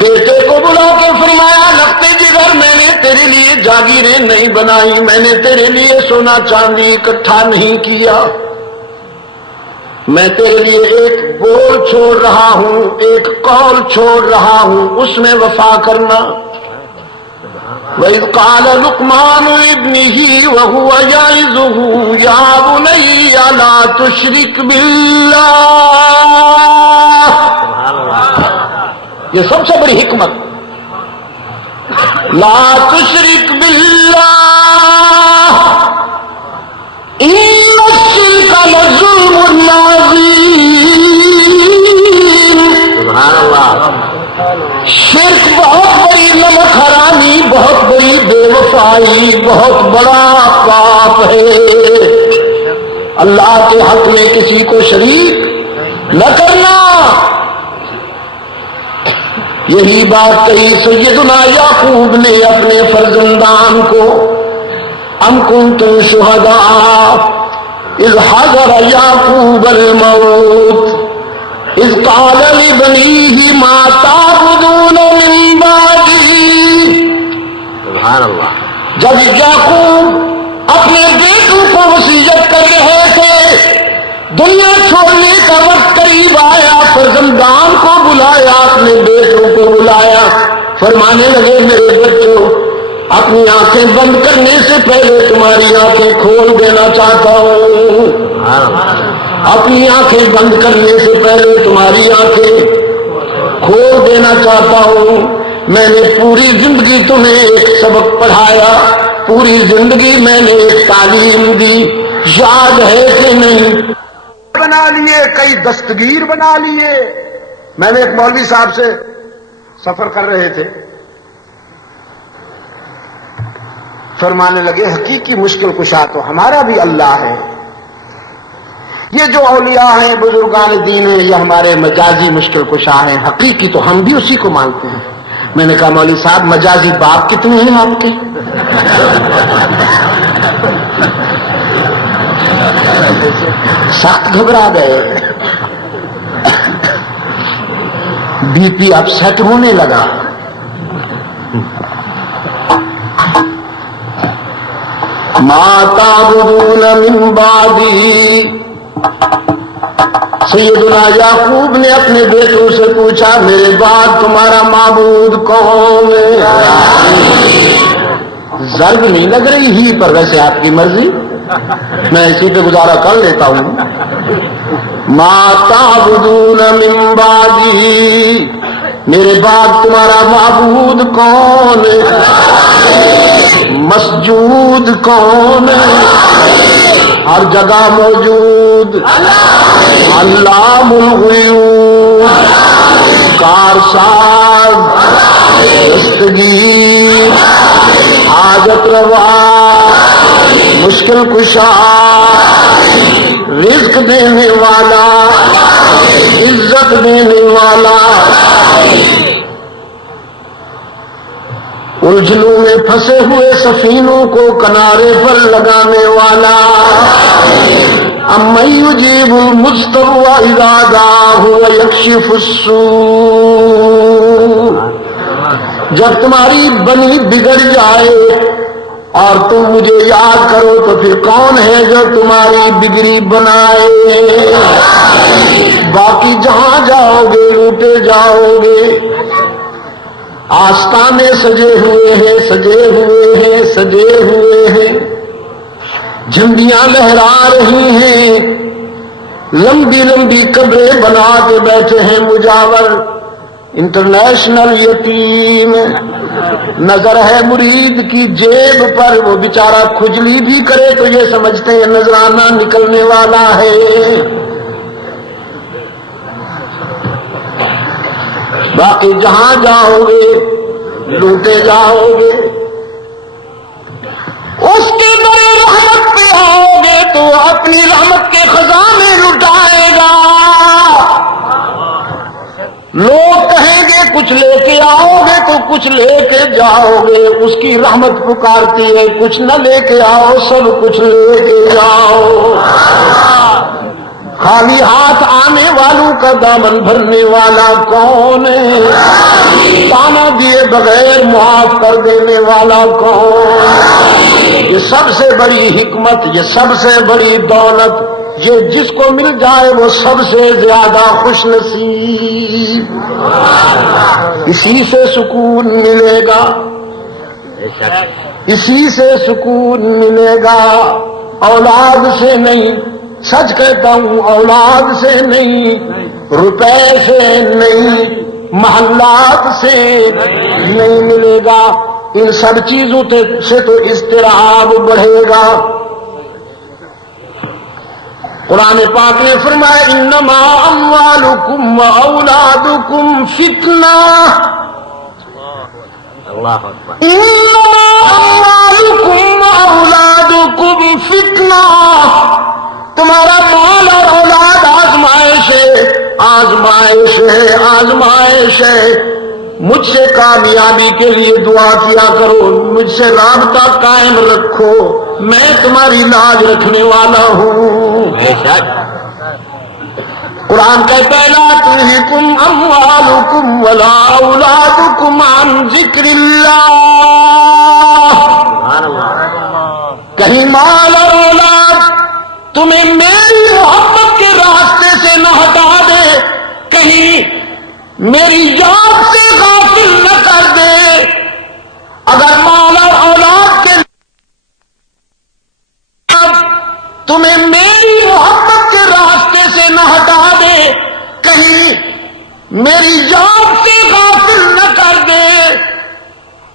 بیٹے کو بلا کے فرمایا لگتے جگر میں نے تیرے لیے جاگیریں نہیں بنائی، میں نے تیرے لیے سونا چاندی اکٹھا نہیں کیا، میں تیرے لیے ایک بول چھوڑ رہا ہوں، ایک قول چھوڑ رہا ہوں، اس میں وفا کرنا۔ وَإِذْ قَالَ لُقْمَانُ لِابْنِهِ وَهُوَ يَعِظُهُ يَا بُنَيَّ لَا تُشْرِكْ بِاللَّهِ. یہ سب سے بڑی حکمت. لا تشرک باللہ ان الشرک لظلم عظیم. سبحان اللہ. شرک بہت بڑی نمک حرامی، بہت بڑی بے وفائی، بہت بڑا پاپ ہے. اللہ کے حق میں کسی کو شریک نہ کرنا. یہی بات کہی سیدنا یعقوب نے اپنے فرزندان کو. ام کنتم شہداء اذ حضر یعقوب الموت اذ قال لبنیہ ما تعبدون من بعدی. سبحان اللہ. جب یعقوب اپنے بیٹوں کو وصیت کر رہے تھے، دنیا چھوڑنے کا وقت قریب آیا، فرزندان کو بلایا، اپنے بیٹوں کو بلایا، فرمانے لگے میرے بچوں اپنی آنکھیں بند کرنے سے پہلے تمہاری آنکھیں کھول دینا چاہتا ہوں. اپنی آنکھیں بند کرنے سے پہلے تمہاری آنکھیں کھول دینا چاہتا ہوں. میں نے پوری زندگی تمہیں ایک سبق پڑھایا، پوری زندگی میں نے ایک تعلیم دی، یاد ہے کہ نہیں؟ بنا لیے، کئی دستگیر بنا لیے. میں نے ایک مولوی صاحب سے سفر کر رہے تھے، فرمانے لگے حقیقی مشکل کشا تو ہمارا بھی اللہ ہے. یہ جو اولیاء ہیں، بزرگان دین ہیں، یہ ہمارے مجازی مشکل کشا ہیں، حقیقی تو ہم بھی اسی کو مانتے ہیں. میں نے کہا مولوی صاحب مجازی باپ کتنے ہیں آپ کے؟ سخت گھبرا گئے، بی پی اپ سیٹ ہونے لگا. ما تعبدون من بعدی. سیدنا یعقوب نے اپنے بیٹوں سے پوچھا میرے بعد تمہارا معبود کون ہے؟ ضرب نہیں لگ رہی ہی، پر ویسے آپ کی مرضی، میں اسی پہ گزارا کر لیتا ہوں. ما تعبدون من بعدی، میرے بعد تمہارا معبود کون ہے؟ مسجود کون ہے؟ ہر جگہ موجود، علام الغیوب، کارساز، دستگیر، حاجت روا، مشکل کشا، رزق دینے والا، عزت دینے والا، الجھنوں میں پھنسے ہوئے سفینوں کو کنارے پر لگانے والا. امن یجیب المضطر اذا دعاہ ویکشف السوء. جب تمہاری بنی بگڑ جائے اور تم مجھے یاد کرو تو پھر کون ہے جو تمہاری بگڑی بنائے؟ باقی جہاں جاؤ گے لوٹے جاؤ گے. آستانے سجے ہوئے ہیں، سجے ہوئے ہیں، سجے ہوئے ہیں، جھنڈیاں لہرا رہی ہیں، لمبی لمبی قبریں بنا کے بیٹھے ہیں مجاور. انٹرنیشنل یتیم نظر ہے مرید کی جیب پر، وہ بیچارہ کھجلی بھی کرے تو یہ سمجھتے ہیں نذرانہ نکلنے والا ہے. باقی جہاں جاؤ گے لوٹے جاؤ گے. اس کے بڑے رحمت پہ آؤ گے تو اپنی رحمت کے خزانے لٹائے گا. لوگ کہیں گے کچھ لے کے آؤ گے تو کچھ لے کے جاؤ گے. اس کی رحمت پکارتی ہے کچھ نہ لے کے آؤ، سب کچھ لے کے جاؤ. خالی ہاتھ آنے والوں کا دامن بھرنے والا کون ہے؟ تانا دیے بغیر معاف کر دینے والا کون؟ یہ سب سے بڑی حکمت، یہ سب سے بڑی دولت، یہ جس کو مل جائے وہ سب سے زیادہ خوش نصیب. اسی سے سکون ملے گا. بے شک اسی سے سکون ملے گا، اولاد سے نہیں، سچ کہتا ہوں اولاد سے نہیں، روپے سے نہیں، محلات سے نہیں ملے گا، ان سب چیزوں سے تو اضطراب بڑھے گا۔ قرآن پاک نے فرمایا انما اموالکم واولادکم فتنہ، اللہ اکبر انما اموالکم واولادکم فتنہ، تمہارا مال اور اولاد آزمائش ہے، آزمائش ہے، آزمائش ہے۔ مجھ سے کامیابی کے لیے دعا کیا کرو، مجھ سے رابطہ قائم رکھو، میں تمہاری لاج رکھنے والا ہوں۔ بے شک قرآن کہتا ہے لا تلہکم اموالکم ولا اولادکم عن ذکر اللہ، سبحان اللہ کہیں مال اور اولاد تمہیں میری محبت کے راستے سے نہ ہٹا دے، کہیں میری یاد سے غافل نہ کر دے۔ اگر مال اور اولاد کے تمہیں میری محبت کے راستے سے نہ ہٹا دے، کہیں میری یاد سے غافل نہ کر دے،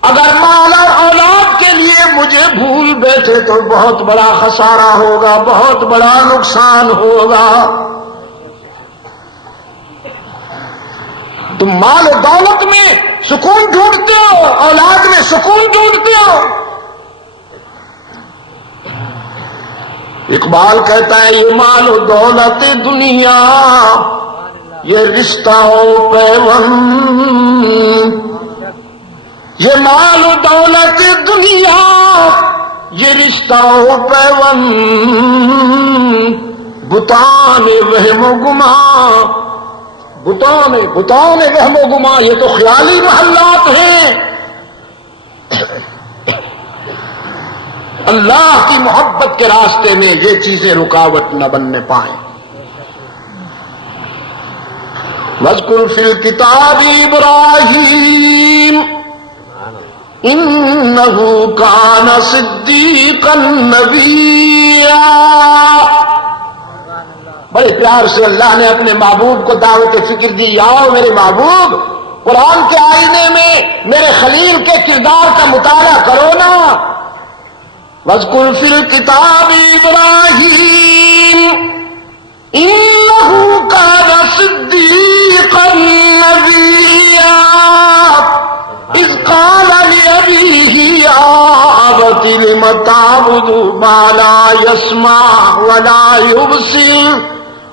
اگر مال اور اولاد کے لیے مجھے بھول بیٹھے تو بہت بڑا خسارہ ہوگا، بہت بڑا نقصان ہوگا۔ تم مال و دولت میں سکون ڈھونڈتے ہو، اولاد میں سکون ڈھونڈتے ہو۔ اقبال کہتا ہے یہ مال و دولت دنیا، یہ رشتہ و پیوند، یہ مال و دولت دنیا، یہ رشتہ و پیوند، بتان وہم و گما، بتان وہم و گما، یہ تو خیالی محلات ہیں۔ اللہ کی محبت کے راستے میں یہ چیزیں رکاوٹ نہ بننے پائیں۔ وَاذْكُرْ فِي الْكِتَابِ إِبْرَاهِيمَ إِنَّهُ كَانَ صِدِّيقًا نَبِيًّا۔ بڑے پیار سے اللہ نے اپنے محبوب کو دعوت فکر دی، آؤ میرے محبوب قرآن کے آئینے میں میرے خلیل کے کردار کا مطالعہ کرو نا۔ وَاذْكُرْ فِي الْكِتَابِ إِبْرَاهِيمَ إِنَّهُ كَانَ صِدِّيقًا نَبِيًّا إِذْ قَالَ لِأَبِيهِ يَا أَبَتِ لِمَ تَعْبُدُ مَا لَا يَسْمَعُ وَلَا يُبْصِرُ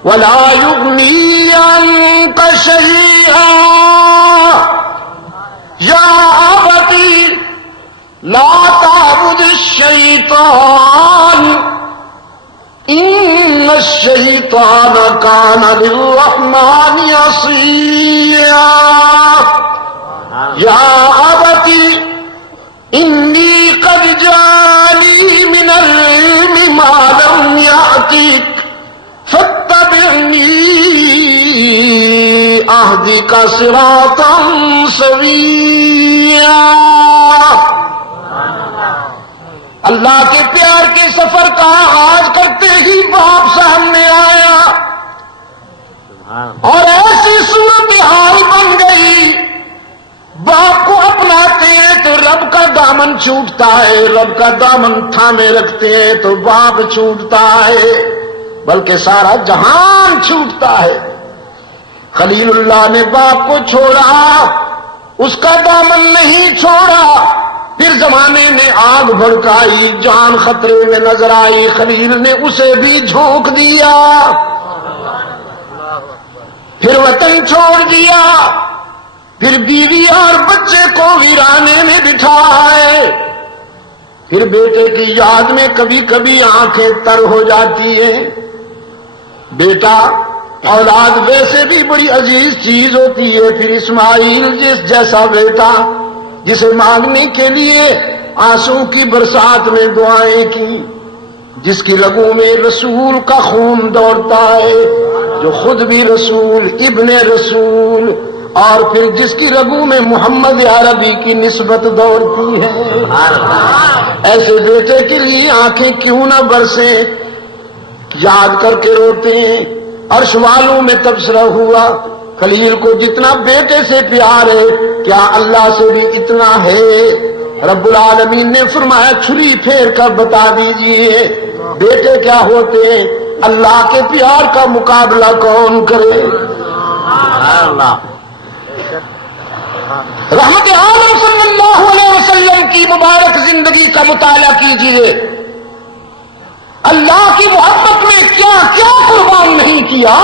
وَلَا يُغْنِي عَنكَ شَيْئًا يَا أَبَتِ لا تعبد الشیطان ان الشیطان کان للرحمن عصیا یا ابت انی قد جانی من العلم ما لم یأتک فاتبعنی اہدک صراطا سویا۔ اللہ کے پیار کے سفر کا آغاز کرتے ہی باپ سامنے آیا اور ایسی صورتحال بن گئی، باپ کو اپناتے ہیں تو رب کا دامن چھوٹتا ہے، رب کا دامن تھامے رکھتے ہیں تو باپ چھوٹتا ہے، بلکہ سارا جہان چھوٹتا ہے۔ خلیل اللہ نے باپ کو چھوڑا، اس کا دامن نہیں چھوڑا، پھر زمانے نے آگ بھڑکائی، جان خطرے میں نظر آئی، خلیل نے اسے بھی جھونک دیا، پھر وطن چھوڑ دیا، پھر بیوی اور بچے کو ویرانے میں بٹھائے، پھر بیٹے کی یاد میں کبھی کبھی آنکھیں تر ہو جاتی ہیں۔ بیٹا اولاد ویسے بھی بڑی عزیز چیز ہوتی ہے، پھر اسماعیل جیسا بیٹا جسے مانگنے کے لیے آنسو کی برسات میں دعائیں کی، جس کی رگوں میں رسول کا خون دوڑتا ہے، جو خود بھی رسول ابن رسول اور پھر جس کی رگوں میں محمد عربی کی نسبت دوڑتی ہے، ایسے بیٹے کے لیے آنکھیں کیوں نہ برسیں، یاد کر کے روتے ہیں۔ عرش والوں میں تبصرہ ہوا، خلیل کو جتنا بیٹے سے پیار ہے کیا اللہ سے بھی اتنا ہے؟ رب العالمین نے فرمایا چھری پھیر کر بتا دیجئے بیٹے کیا ہوتے ہیں، اللہ کے پیار کا مقابلہ کون کرے؟ رحمت عالم صلی اللہ علیہ وسلم کی مبارک زندگی کا مطالعہ کیجئے، اللہ کی محبت میں کیا کیا قربان نہیں کیا۔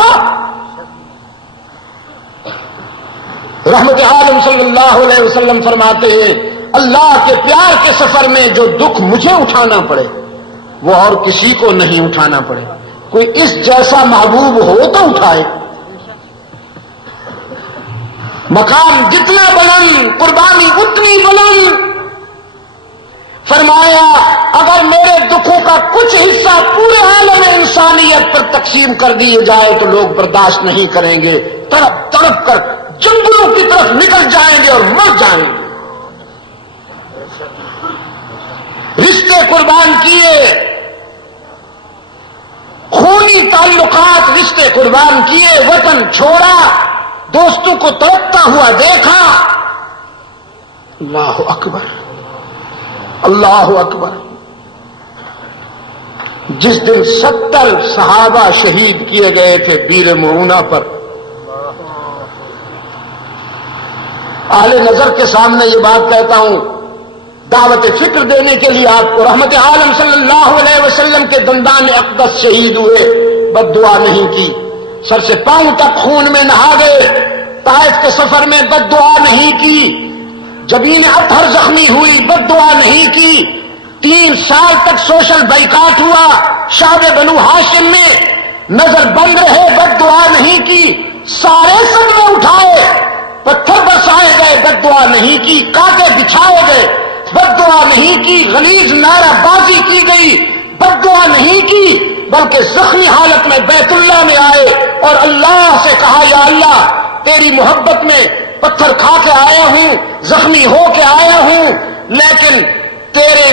رحمت عالم صلی اللہ علیہ وسلم فرماتے ہیں اللہ کے پیار کے سفر میں جو دکھ مجھے اٹھانا پڑے وہ اور کسی کو نہیں اٹھانا پڑے، کوئی اس جیسا محبوب ہو تو اٹھائے۔ مقام جتنا بلند قربانی اتنی بلند، فرمایا اگر میرے دکھوں کا کچھ حصہ پورے عالم انسانیت پر تقسیم کر دیے جائے تو لوگ برداشت نہیں کریں گے، تڑپ تڑپ کر جنگلوں کی طرف نکل جائیں گے اور مر جائیں گے۔ رشتے قربان کیے، خونی تعلقات رشتے قربان کیے، وطن چھوڑا، دوستوں کو تڑپتا ہوا دیکھا۔ اللہ اکبر، اللہ اکبر۔ جس دن 70 صحابہ شہید کیے گئے تھے بیر معونہ پر، اہل نظر کے سامنے یہ بات کہتا ہوں، دعوت فکر دینے کے لیے آپ کو، رحمت عالم صلی اللہ علیہ وسلم کے دندان اقدس شہید ہوئے، بد دعا نہیں کی، سر سے پاؤں تک خون میں نہا گئے، طائف کے سفر میں بد دعا نہیں کی، جبین اطہر زخمی ہوئی بد دعا نہیں کی، 3 سال تک سوشل بائیکاٹ ہوا، شعب بنو ہاشم میں نظر بند رہے، بد دعا نہیں کی، سارے صدمے اٹھائے، پتھر برسائے گئے، بد دعا نہیں کی، کانٹے بچھائے گئے، بد دعا نہیں کی، غلیظ نعرہ بازی کی گئی، بد دعا نہیں کی، بلکہ زخمی حالت میں بیت اللہ میں آئے اور اللہ سے کہا یا اللہ تیری محبت میں پتھر کھا کے آیا ہوں، زخمی ہو کے آیا ہوں، لیکن تیرے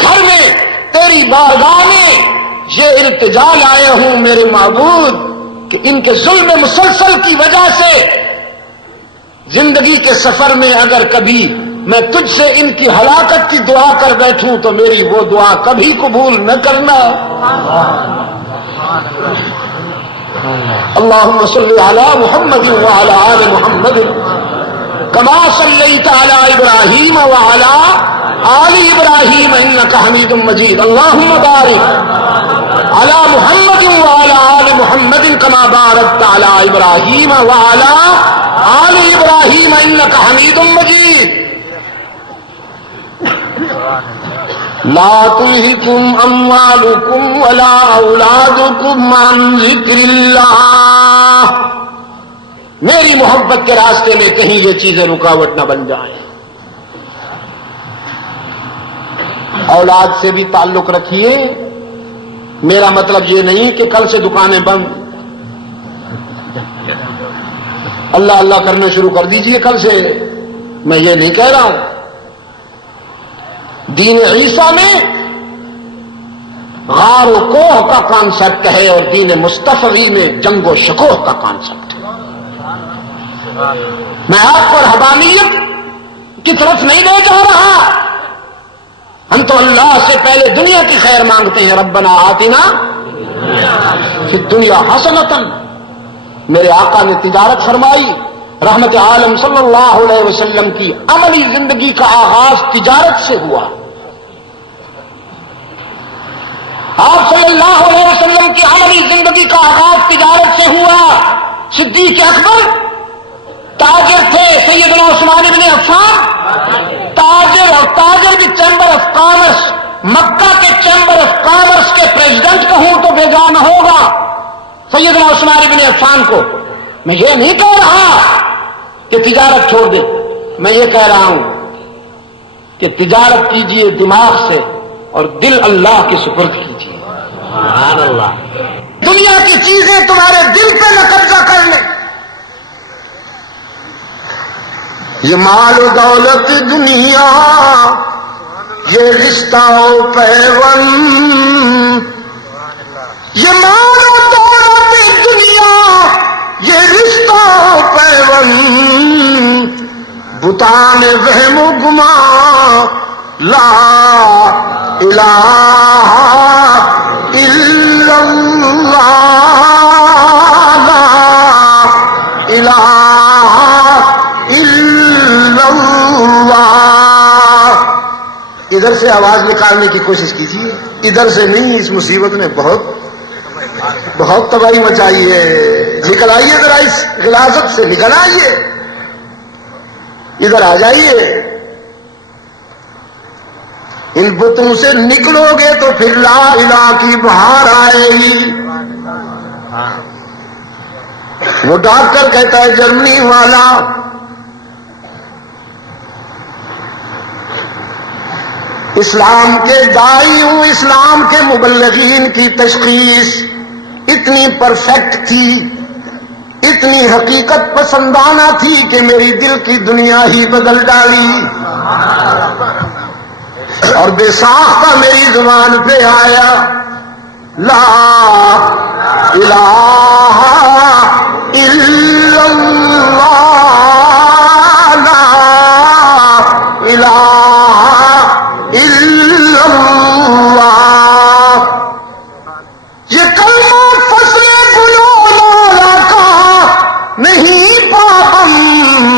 گھر میں تیری بارگاہ میں یہ التجا لایا ہوں میرے معبود کہ ان کے ظلم مسلسل کی وجہ سے زندگی کے سفر میں اگر کبھی میں تجھ سے ان کی ہلاکت کی دعا کر بیٹھوں تو میری وہ دعا کبھی قبول نہ کرنا۔ اللہم صلی علی محمد وعلی آل محمد کما صلیت علی ابراہیم وعلی آل ابراہیم انک حمید مجید، اللہم بارک علی محمد وعلی آل محمد کما بارکت علی ابراہیم وعلی آل ابراہیم انک حمید مجید۔ لا تلہکم اموالکم ولا اولادکم عن ذکر اللہ، میری محبت کے راستے میں کہیں یہ چیزیں رکاوٹ نہ بن جائیں۔ اولاد سے بھی تعلق رکھیے، میرا مطلب یہ نہیں کہ کل سے دکانیں بند، اللہ اللہ کرنا شروع کر دیجئے کل سے، میں یہ نہیں کہہ رہا ہوں۔ دین عیسیٰ میں غار و کوہ کا کانسیپٹ ہے اور دین مصطفی میں جنگ و شکوہ کا کانسیپٹ ہے۔ میں آپ کو رہبانیت کی طرف نہیں لے جا رہا، ہم تو اللہ سے پہلے دنیا کی خیر مانگتے ہیں، ربنا آتنا فی الدنیا حسنۃ۔ میرے آقا نے تجارت فرمائی، رحمت عالم صلی اللہ علیہ وسلم کی عملی زندگی کا آغاز تجارت سے ہوا۔ آپ صلی اللہ علیہ وسلم کی عملی زندگی کا آغاز تجارت سے ہوا۔ صدیق اکبر تاجر تھے، سیدنا عثمان بن عفان تاجر، اور تاجر بھی چیمبر آف کامرس، مکہ کے چیمبر آف کامرس کے پریزیڈنٹ کہوں تو بے گان ہوگا سیدنا عثمان بن عفان کو۔ میں یہ نہیں کہہ رہا کہ تجارت چھوڑ دیں، میں یہ کہہ رہا ہوں کہ تجارت کیجئے دماغ سے اور دل اللہ کے سپرد کیجئے۔ سبحان اللہ۔ دنیا کی چیزیں تمہارے دل پہ نہ قبضہ کر لیں، یہ مال و دولت دنیا، یہ رشتہ و پیوند، یہ مال و دولت دنیا، یہ رشتہ و پیوند، بتان وہم و گمان، لا الہ الا اللہ، لا الہ الا اللہ۔ ادھر سے آواز نکالنے کی کوشش کیجیے، ادھر سے نہیں، اس مصیبت نے بہت تباہی مچائی ہے۔ نکل آئیے ذرا، اس غلاظت سے نکل آئیے، ادھر آ جائیے۔ ان بتوں سے نکلو گے تو پھر لا الہ کی بہار آئے گی۔ وہ ڈاکٹر کہتا ہے جرمنی والا، اسلام کے داعی ہوں، اسلام کے مبلغین کی تشخیص اتنی پرفیکٹ تھی، اتنی حقیقت پسندانہ تھی کہ میری دل کی دنیا ہی بدل ڈالی، اور بے ساختہ میری زبان پہ آیا لا الہ الا اللہ، لا الہ الا اللہ۔ یہ کلمہ فصل گلو لالا کا نہیں پابند،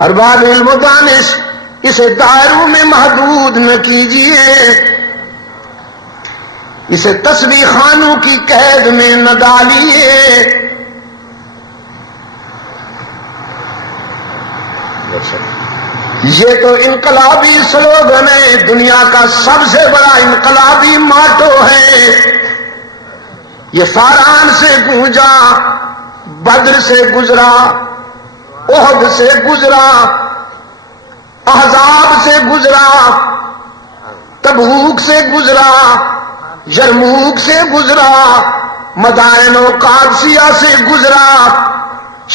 ارباب علم و دانش اسے دائروں میں محدود نہ کیجیے، اسے تسبیح خانوں کی قید میں نہ ڈالیے۔ یہ تو انقلابی سلوگن ہے، دنیا کا سب سے بڑا انقلابی ماٹو ہے۔ یہ فاران سے گونجا، بدر سے گزرا، احد سے گزرا، احزاب سے گزرا، تبوک سے گزرا، یرموک سے گزرا، مدائن و قادسیہ سے گزرا،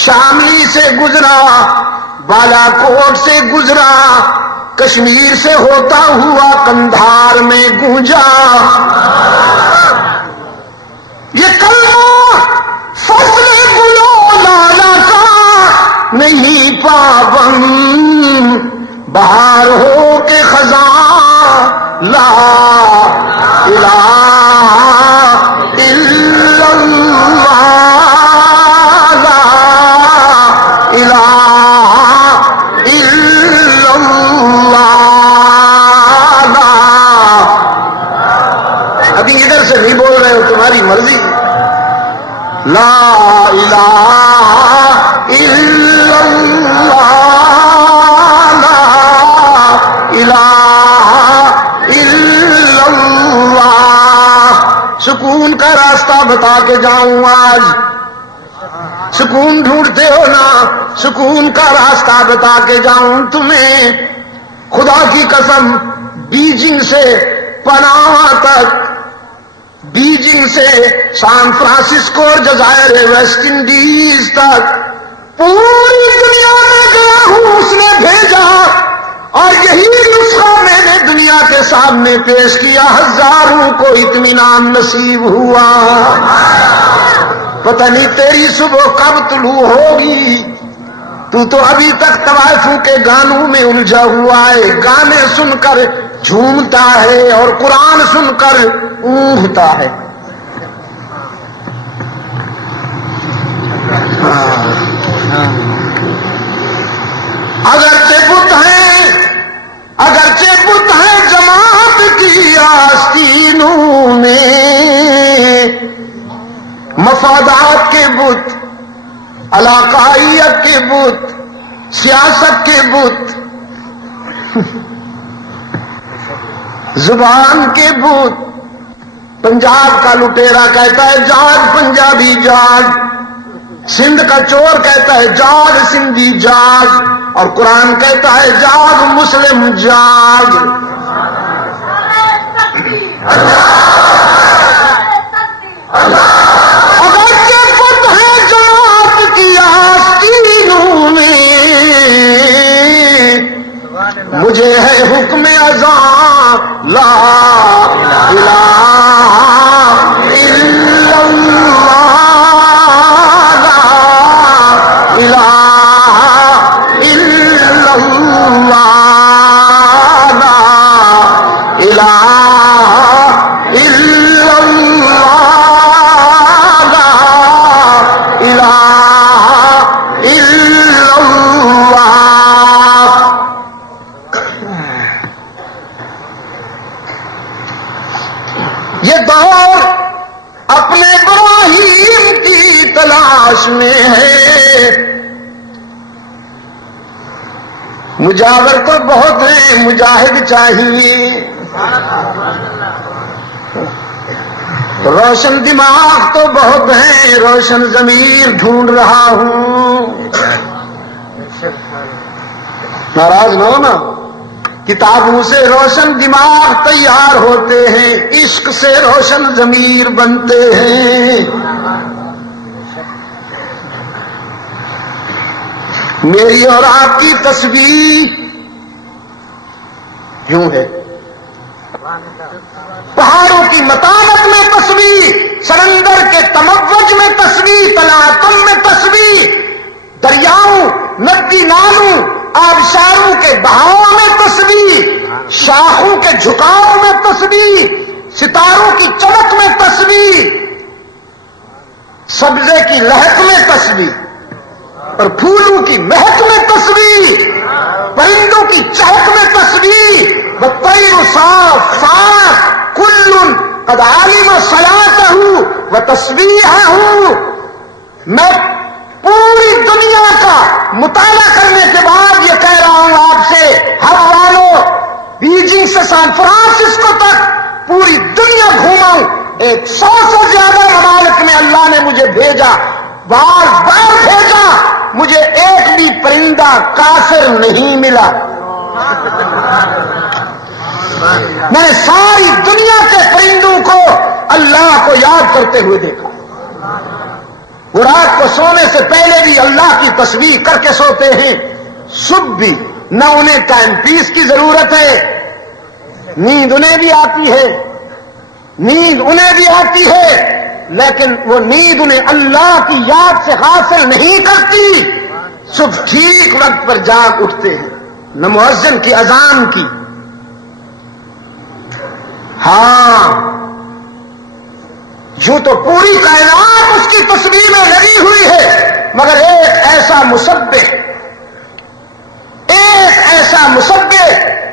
شاملی سے گزرا، بالا کوٹ سے گزرا، کشمیر سے ہوتا ہوا قندھار میں گونجا۔ یہ کلمہ فصل گلو لالا کا نہیں پابند، بہار ہو کے خزاں لا الہ الا اللہ، لا الہ الا اللہ، لا۔ ابھی ادھر سے نہیں بول رہے ہو، تمہاری مرضی۔ لا الہ الا اللہ، الہ الا اللہ۔ سکون کا راستہ بتا کے جاؤں آج، سکون ڈھونڈتے ہو نا، سکون کا راستہ بتا کے جاؤں تمہیں۔ خدا کی قسم، بیجنگ سے پناما تک، بیجنگ سے سان فرانسسکو اور جزائر ویسٹ انڈیز تک، پوری دنیا میں گیا ہوں، اس نے بھیجا، اور یہی نسخہ میں نے دنیا کے سامنے پیش کیا، ہزاروں کو اطمینان نصیب ہوا۔ پتہ نہیں تیری صبح کب طلوع ہوگی، تو ابھی تک طوائفوں کے گانوں میں الجھا ہوا ہے، گانے سن کر جھومتا ہے اور قرآن سن کر اونگتا ہے۔ اگرچہ بت ہیں جماعت کی آستینوں میں، مفادات کے بت، علاقائیت کے بت، سیاست کے بت، زبان کے بت۔ پنجاب کا لٹیرا کہتا ہے جاگ پنجابی جاگ، سندھ کا چور کہتا ہے جاگ سندھی جاگ، اور قرآن کہتا ہے جاگ مسلم جاگ۔ اگرچہ بت ہے جماعت کی آستین تلاش میں ہے، مجاور تو بہت ہیں، مجاہد چاہیے، روشن دماغ تو بہت ہیں، روشن ضمیر ڈھونڈ رہا ہوں۔ ناراض نہ ہونا، کتابوں سے روشن دماغ تیار ہوتے ہیں، عشق سے روشن ضمیر بنتے ہیں۔ میری اور آپ کی تسبیح یوں ہے، پہاڑوں کی متانت میں تسبیح، سمندر کے تموج میں تسبیح، تلاطم میں تسبیح، دریاؤں ندی نالوں آبشاروں کے بہاؤ میں تسبیح، شاخوں کے جھکاؤ میں تسبیح، ستاروں کی چمک میں تسبیح، سبزے کی لہک میں تسبیح اور پھولوں کی مہک میں تسبیح، پرندوں کی چہک میں تسبیح، والطیر صافات کل قد علم صلاته وتسبیحه۔ میں پوری دنیا کا مطالعہ کرنے کے بعد یہ کہہ رہا ہوں آپ سے، ہر والوں بیجنگ سے سان فرانسسکو تک پوری دنیا گھوما ہوں، 100 سے زیادہ ممالک میں اللہ نے مجھے بھیجا، بار بار بھیجا، مجھے ایک بھی پرندہ کافر نہیں ملا۔ میں نے ساری دنیا کے پرندوں کو اللہ کو یاد کرتے ہوئے دیکھا، وہ رات کو سونے سے پہلے بھی اللہ کی تسبیح کر کے سوتے ہیں، صبح بھی، نہ انہیں ٹائم پیس کی ضرورت ہے، نیند انہیں بھی آتی ہے، نیند انہیں بھی آتی ہے، لیکن وہ نیند انہیں اللہ کی یاد سے غافل نہیں کرتی، صبح ٹھیک وقت پر جاگ اٹھتے ہیں، نہ مؤذن کی اذان کی۔ ہاں، جو تو پوری کائنات اس کی تسبیح میں لگی ہوئی ہے، مگر ایک ایسا مسبح،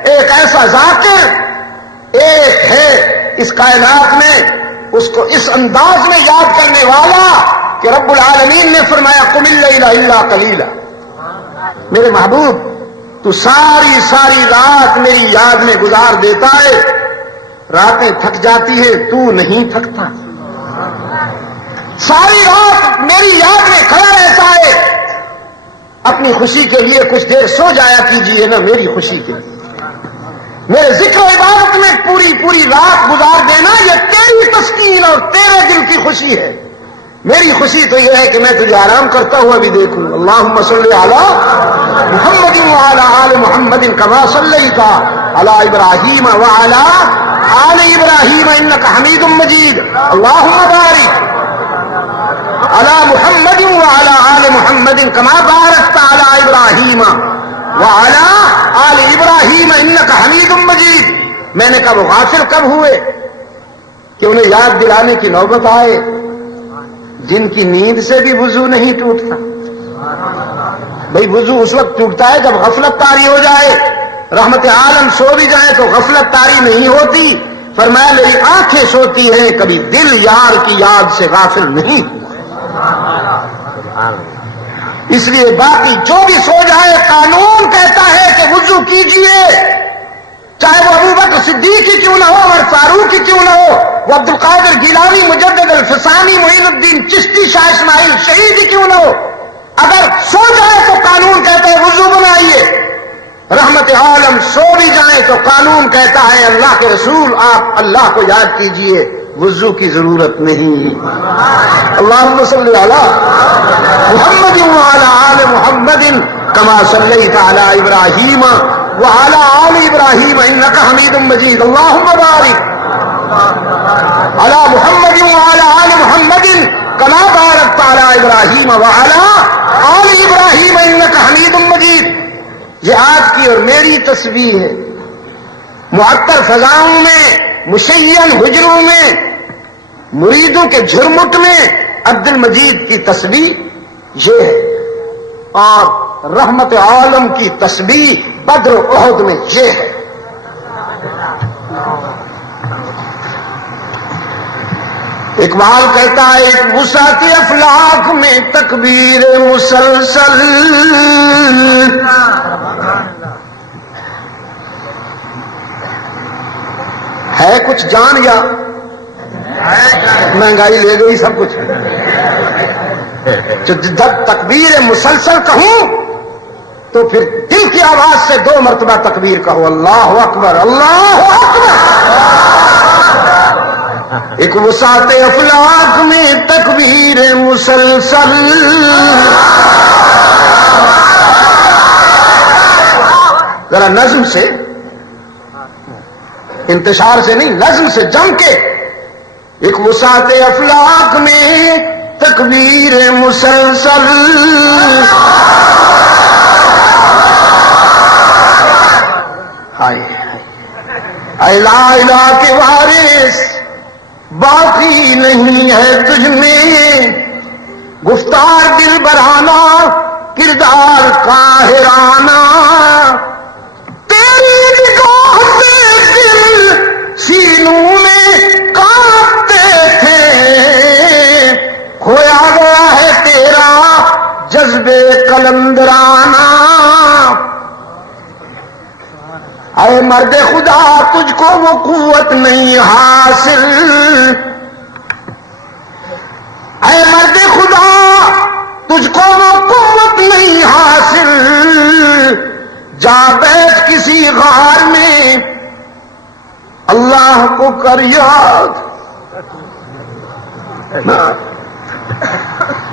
ایک ایسا ذاکر ایک ہے اس کائنات میں، اس کو اس انداز میں یاد کرنے والا کہ رب العالمین نے فرمایا قم اللیل الا قلیلا، میرے محبوب تو ساری ساری رات میری یاد میں گزار دیتا ہے، راتیں تھک جاتی ہے، تو نہیں تھکتا، ساری رات میری یاد میں کھڑا رہتا ہے، اپنی خوشی کے لیے کچھ دیر سو جایا کیجیے نا، میری خوشی کے لیے، میرے ذکر و عبادت میں پوری پوری رات گزار دینا، یہ تیری تسکین اور تیرے دل کی خوشی ہے، میری خوشی تو یہ ہے کہ میں تجھے آرام کرتا ہوا بھی دیکھوں۔ اللہم صلی علی محمد وعلی آل محمد کما صلیت علی ابراہیم وعلی آل ابراہیم انک حمید مجید، اللہم بارک علی محمد وعلی آل محمد کما بارکت علی ابراہیم وعلی آل ابراہیم انک حمید مجید۔ میں نے کہا وہ غافل کب ہوئے کہ انہیں یاد دلانے کی نوبت آئے، جن کی نیند سے بھی وضو نہیں ٹوٹتا۔ بھئی وضو اس وقت ٹوٹتا ہے جب غفلت طاری ہو جائے، رحمت عالم سو بھی جائے تو غفلت طاری نہیں ہوتی، فرمایا میری آنکھیں سوتی ہیں، کبھی دل یار کی یاد سے غافل نہیں ہوا۔ اس لیے باقی جو بھی سو جائے، قانون کہتا ہے کہ وضو کیجئے، چاہے وہ ابو بکر صدیق کی کیوں نہ ہو اور فاروق کی کیوں نہ ہو، وہ عبد القادر گیلانی، مجدد الفسانی، معین الدین چشتی، شاہ اسماعیل شہید کی کیوں نہ ہو، اگر سو جائے تو قانون کہتا ہے وضو بنائیے، رحمت عالم سو بھی جائیں تو قانون کہتا ہے اللہ کے رسول آپ اللہ کو یاد کیجئے، وضو کی ضرورت نہیں۔ اللہم صلی علی محمد وعلی آل محمد کما صلیت علی ابراہیم وعلی آل ابراہیم انک حمید مجید، اللہم بارک علی محمد وعلی آل محمد کما بارکت علی ابراہیم وعلی آل ابراہیم انک حمید مجید۔ یہ آپ کی اور میری تسبیح ہے، معطر فضاؤں میں، مشین حجروں میں، مریدوں کے جھرمٹ میں عبد المجید کی تسبیح یہ ہے، اور رحمت عالم کی تسبیح بدر و احد میں یہ ہے۔ اقبال کہتا ہے ایک وسعت افلاک میں تکبیر مسلسل، ہے کچھ جان یا مہنگائی لے گئی سب کچھ؟ جب تکبیر مسلسل کہوں تو پھر دل کی آواز سے 2 مرتبہ تکبیر کہو، اللہ اکبر اللہ اکبر۔ ایک وسعت افلاک میں تکبیر مسلسل، ذرا نظم سے، انتشار سے نہیں، نظم سے جم کے، ایک وسعت افلاک میں تکبیر مسلسل، اے لا الہ کے وارث باقی نہیں ہے تجھ میں، گفتار دل برانہ کردار قاہرانہ، تیری نگاہ سے دل سینوں میں کانپتے تھے، کھویا گیا ہے تیرا جذبے قلندرانہ، اے مرد خدا تجھ کو وہ قوت نہیں حاصل، اے مرد خدا تجھ کو وہ قوت نہیں حاصل، جا بیٹھ کسی غار میں اللہ کو کر یاد،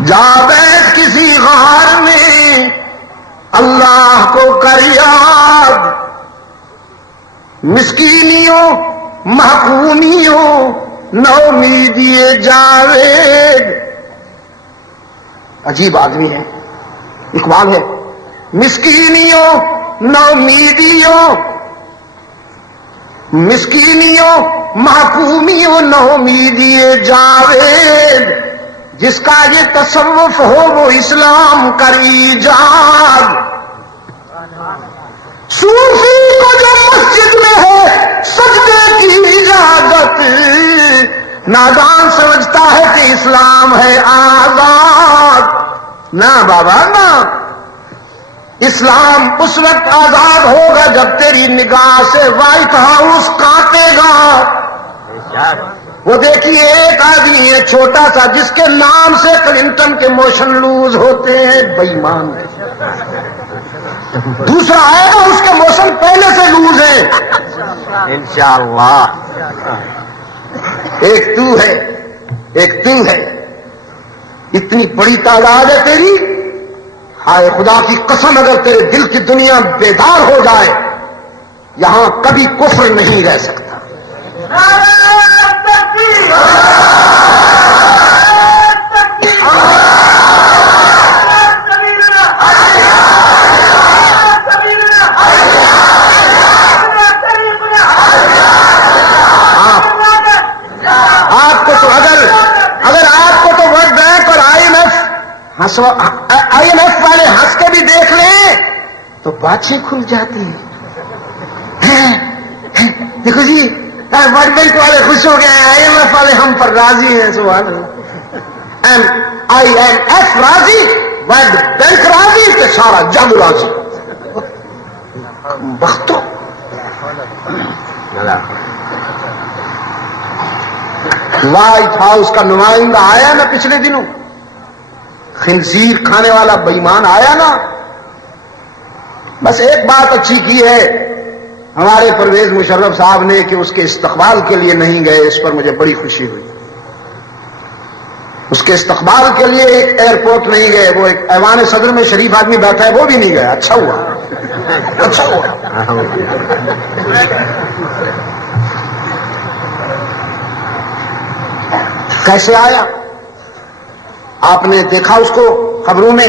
جا بیٹھ کسی غار میں اللہ کو کر یاد، مسکینیوں محکومیوں نومیدی جاوید۔ عجیب آدمی ہے اقبال ہے، مسکینیوں نومیدیوں، مسکینیوں محکومیوں نومیدی جاوید، جس کا یہ تصوف ہو وہ اسلام کر ایجاد، صوفی کو جو مسجد میں ہے سجدے کی اجازت، نادان سمجھتا ہے کہ اسلام ہے آزاد، نہ بابا نہ، اسلام اس وقت آزاد ہوگا جب تیری نگاہ سے وائٹ ہاؤس کانپے گا۔ وہ دیکھیے ایک آدمی ہے چھوٹا سا جس کے نام سے کلنٹن کے موشن لوز ہوتے ہیں، بے ایمان، دوسرا آئے گا اس کے موشن پہلے سے لوز ہیں انشاءاللہ۔ ایک تو ہے، ایک تو ہے، اتنی بڑی تعداد ہے تیری، ہائے خدا کی قسم اگر تیرے دل کی دنیا بیدار ہو جائے یہاں کبھی کفر نہیں رہ سکتا۔ آئی ایم ایف والے ہنس کے بھی دیکھ لیں تو باتیں کھل جاتی ہیں، دیکھو جی ورلڈ بینک والے خوش ہو گئے، آئی ایم ایف والے ہم پر راضی ہیں، سبحان اللہ، آئی ایم ایف راضی ورلڈ بینک راضی تو سارا جنگ راضی۔ بختو وائٹ ہاؤس کا نمائندہ آیا نا پچھلے دنوں، خنزیر کھانے والا بے ایمان آیا نا، بس ایک بات اچھی کی ہے ہمارے پرویز مشرف صاحب نے کہ اس کے استقبال کے لیے نہیں گئے، اس پر مجھے بڑی خوشی ہوئی، اس کے استقبال کے لیے ایک ایئرپورٹ نہیں گئے، وہ ایک ایوان صدر میں شریف آدمی بیٹھا ہے وہ بھی نہیں گیا، اچھا ہوا اچھا ہوا۔ کیسے آیا آپ نے دیکھا اس کو خبروں میں،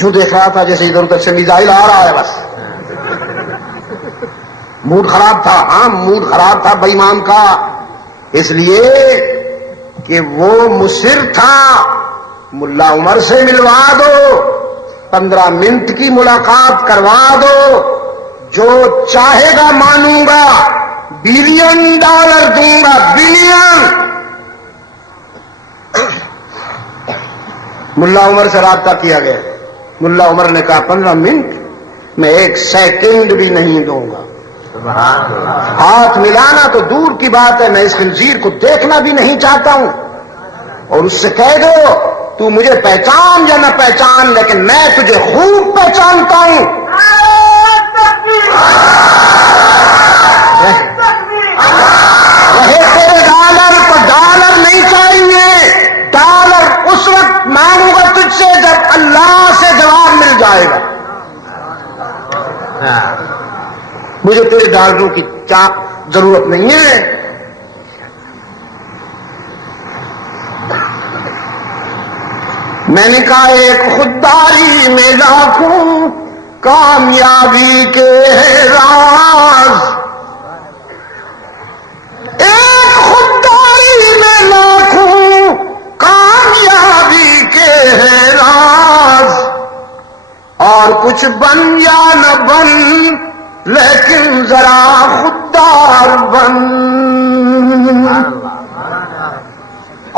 یوں دیکھ رہا تھا جیسے ادھر ادھر سے میزائل آ رہا ہے، بس موڈ خراب تھا، ہاں موڈ خراب تھا بے ایمان کا، اس لیے کہ وہ مصر تھا ملا عمر سے ملوا دو، 15 منٹ کی ملاقات کروا دو، جو چاہے گا مانوں گا، $1 بلین دوں گا، بلین، ملا عمر سے رابطہ کیا گیا. ملا عمر نے کہا 15 منٹ میں 1 سیکنڈ بھی نہیں دوں گا. ہاتھ ملانا تو دور کی بات ہے، میں اس خنزیر کو دیکھنا بھی نہیں چاہتا ہوں. اور اس سے کہہ دو تو مجھے پہچان یا نہ پہچان، لیکن میں تجھے خوب پہچانتا ہوں. رہے تیرے ڈالر تو ڈالر نہیں چاہیے. ڈالر اس وقت مانگوں گا تجھ سے جب اللہ سے جواب مل جائے گا. مجھے تیرے ڈالروں کی کیا ضرورت نہیں ہے. میں نے کہا ایک خودداری میں لاکھوں کامیابی کے ہے راز. ایک خودداری میں لاکھوں کامیابی کے ہے راز. اور کچھ بن یا نہ بن لیکن ذرا خوددار بن.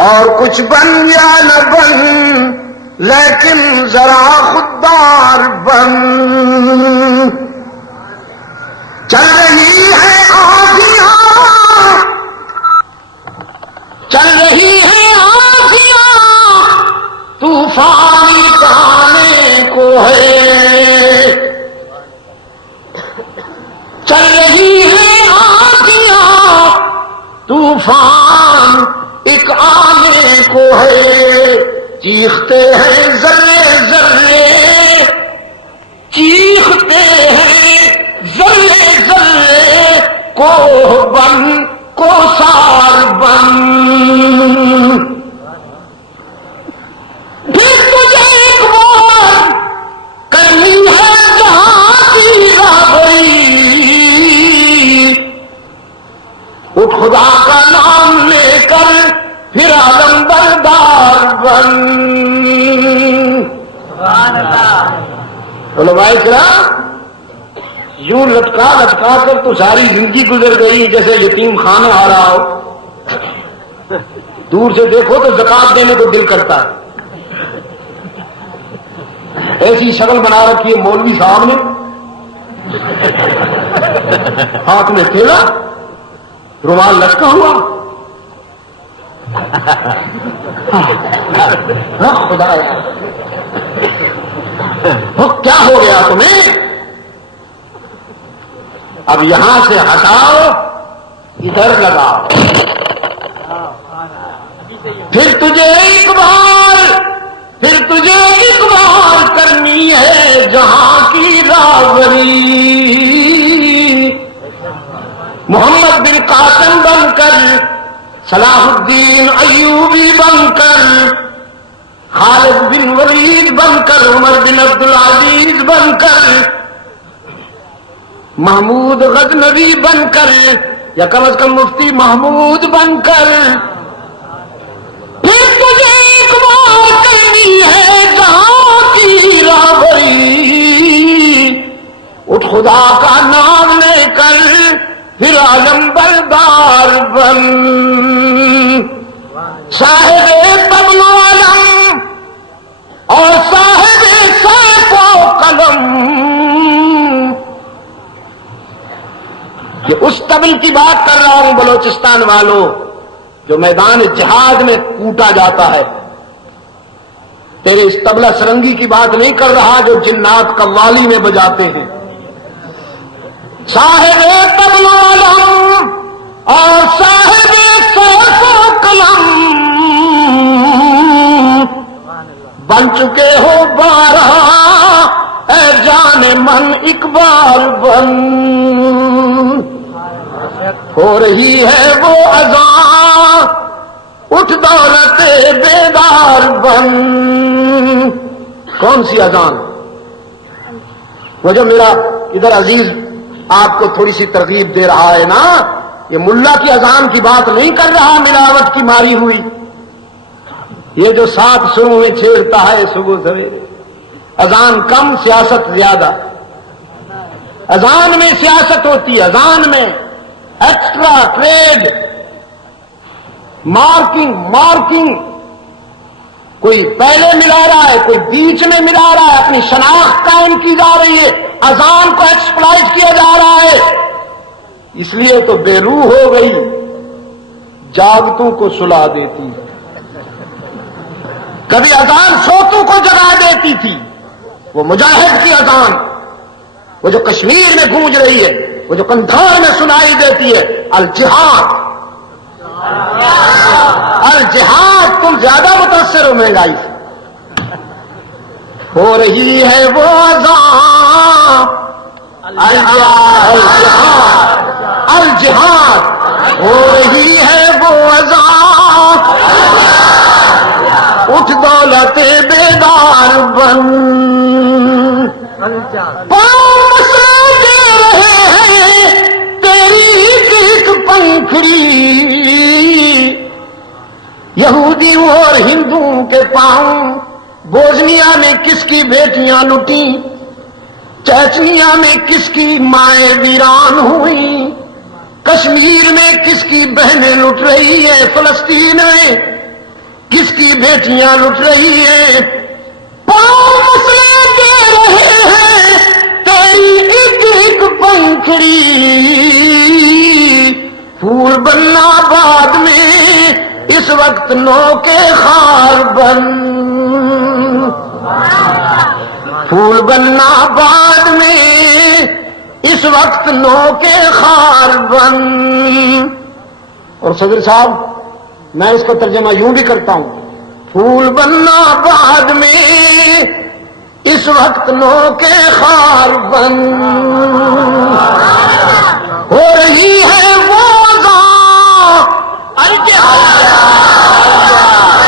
اور کچھ بن یا نہ بن لیکن ذرا خوددار بن. چل رہی ہے آندیاں، چل رہی ہے آندیاں، طوفان آنے کو ہے. چل رہی ہے آندیاں، طوفان ایک آنے کو ہے. چیختے ہیں ذرے ذرے، چیختے ہیں ذرے ذرے، کوہ بن کوثر بن. پھر تجھے ایک بار کرنی ہے جہاں کی راہبری. اٹھ خدا کا نام لے کر پھر عالم بردار بن. علماء کرام یوں لٹکا لٹکا کر تو ساری زندگی گزر گئی جیسے یتیم خانہ آ رہا ہو. دور سے دیکھو تو زکات دینے کو دل کرتا ہے. ایسی شکل بنا رکھی ہے مولوی صاحب نے، ہاتھ میں تھیلا، رومال لٹکا ہوا. خدا وہ کیا ہو گیا تمہیں؟ اب یہاں سے ہٹاؤ، ادھر لگاؤ. پھر تجھے ایک بار کرنی ہے جہاں کی راہبری. محمد بن قاسم بن کر، صلاح الدین ایوبی بن کر، خالد بن ولید بن کر، عمر بن عبد العزیز بن کر، محمود غزنوی بن کر، یا کم از کم مفتی محمود بن کر. پھر تجھے ایک بار کرنی ہے جہاں کی راہبری. اٹھ خدا کا نام لے کر پھر عالم بردار بن. صاحب طبل و علم اور صاحب سیف و قلم. یہ اس طبل کی بات کر رہا ہوں بلوچستان والوں جو میدان جہاد میں کوٹا جاتا ہے. تیرے اس طبلہ سرنگی کی بات نہیں کر رہا جو جنات قوالی میں بجاتے ہیں. صاحب طبل و علم اور صاحب سیف و قلم بن چکے ہو 12 اے جان من اقبال بن. ہو رہی ہے وہ اذان، اٹھ دولت بیدار بن. کون سی اذان؟ وہ جو میرا ادھر عزیز آپ کو تھوڑی سی ترغیب دے رہا ہے نا، یہ ملا کی اذان کی بات نہیں کر رہا ملاوٹ کی ماری ہوئی. یہ جو 7 سروں میں چھیڑتا ہے صبح سویرے. اذان کم، سیاست زیادہ. اذان میں سیاست ہوتی ہے، اذان میں ایکسٹرا ٹریڈ، مارکنگ کوئی پہلے ملا رہا ہے، کوئی بیچ میں ملا رہا ہے، اپنی شناخت قائم کی جا رہی ہے، اذان کو ایکسپلائٹ کیا جا رہا ہے، اس لیے تو بے روح ہو گئی، جاگتوں کو سلا دیتی ہے۔ کبھی اذان سوتوں کو جگا دیتی تھی، وہ مجاہد کی اذان، وہ جو کشمیر میں گونج رہی ہے، وہ جو کندھار میں سنائی دیتی ہے، الجہاد الجہاد۔ تم زیادہ متاثر ہو مہنگائی سے، ہو رہی ہے وہ اذان، الجہاد الجہاد، ہو رہی ہے وہ اذان، اٹھ دولت بیدار بن، پاؤں مسل دے رہے ہیں تیری ایک پنکھڑی، یہودیوں اور ہندوؤں کے پاؤں۔ بوزنیا میں کس کی بیٹیاں لٹیں، چیچنیا میں کس کی مائیں ویران ہوئیں، کشمیر میں کس کی بہنیں لٹ رہی ہیں، فلسطین میں کس کی بیٹیاں لٹ رہی ہیں، پاؤں مسلے دے رہے ہیں تیری ایک ایک پنکھڑی، پھول بننا بعد میں اس وقت نو کے خار بن، پھول بننا بعد میں اس وقت نو کے خار بن۔ اور صدر صاحب میں اس کا ترجمہ یوں بھی کرتا ہوں، پھول بننا بعد میں اس وقت نو کے خار بن، ہو رہی ہے وہ اذان،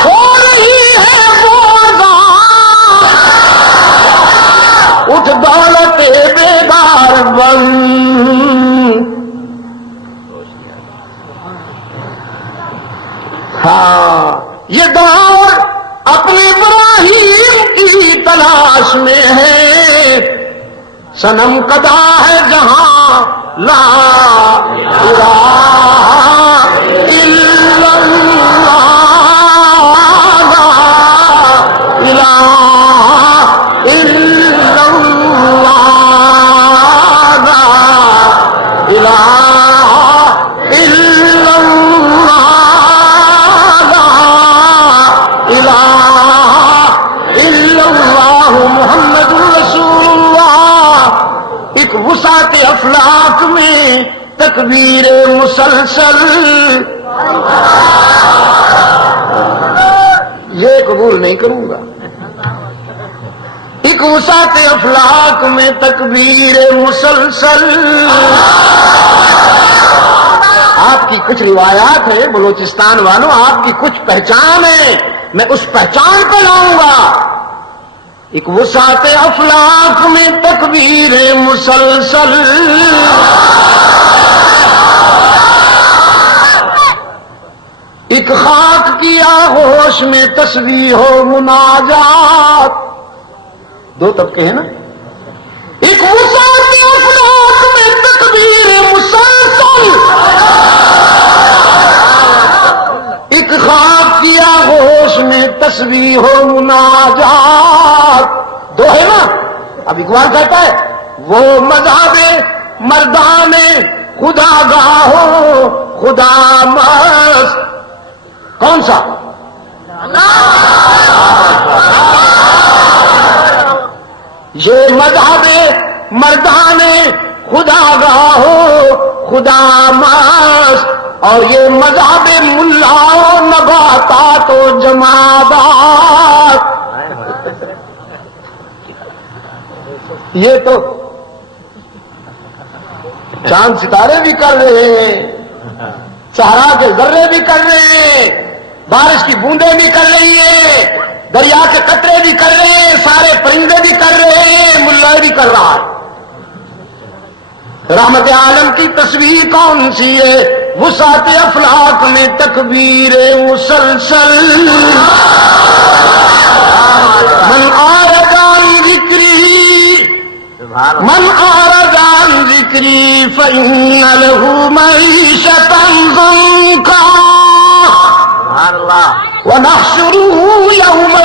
ہو رہی ہے وہ اذان، اٹھ دولت بیدار بن۔ ہاں یہ دور اپنے ابراہیم کی تلاش میں ہے، صنم قدا ہے جہاں لا الہ الا اللہ، لا الہ الا اللہ، لا الہ الا اللہ، محمد رسول اللہ۔ ایک وسعت افلاک میں تکبیر مسلسل، یہ قبول نہیں کروں گا۔ ایک وسعت افلاک میں تکبیر مسلسل، آپ کی کچھ روایات ہیں بلوچستان والوں، آپ کی کچھ پہچان ہے، میں اس پہچان پہ لاؤں گا۔ ایک وسعت افلاک میں تکبیر مسلسل، ایک خاک کی آغوش میں تسبیح و مناجات، دو طبقے ہیں نا، ایک وسعت افلاک میں تکبیر مسلسل، ایک خاک کی آغوش میں تسبیح و مناجات، دو ہے نا۔ اب اقبال کہتا ہے وہ مذہب مردان خدا گاہو خدا مست، کون سا؟ یہ مذہب مردان خدا گاہو خدا مست، اور یہ مذہب ملاؤ نباتات و جمادات، یہ تو چاند ستارے بھی کر رہے ہیں، صحرا کے ذرے بھی کر رہے ہیں، بارش کی بوندیں بھی کر رہی ہیں، دریا کے قطرے بھی کر رہے ہیں، سارے پرندے بھی کر رہے ہیں، ملا بھی کر رہا ہے۔ رحمت عالم کی تصویر کون سی ہے؟ وسعت افلاک میں تکبیر مسلسل، من آرد عن ذکری، من آرد عن ذکری فإن له معیشة ضنکا ونحشره یوم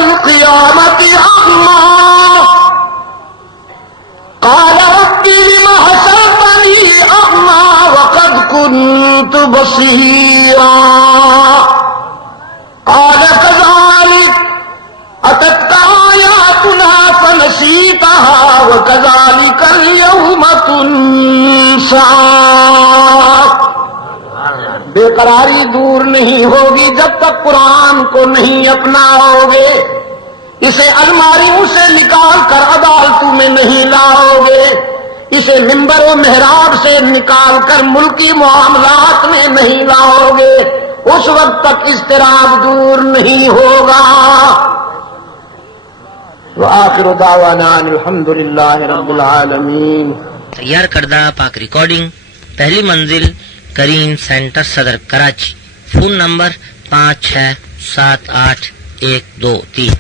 بصيرا قال كذلك أتتك آياتنا فنسيتها وكذلك اليوم تنسى. بے قراری دور نہیں ہوگی جب تک قرآن کو نہیں اپناؤ گے. اسے الماریوں سے نکال کر عدالتوں میں نہیں لاؤ گے. اسے منبر و محراب سے نکال کر ملکی معاملات میں نہیں لاؤ گے. اس وقت تک اضطراب دور نہیں ہوگا. وآخر دعوانا ان الحمد للہ رب العالمین. تیار کردہ پاک ریکارڈنگ، پہلی منزل کریم سینٹر صدر کراچی. Phone number 567812 3.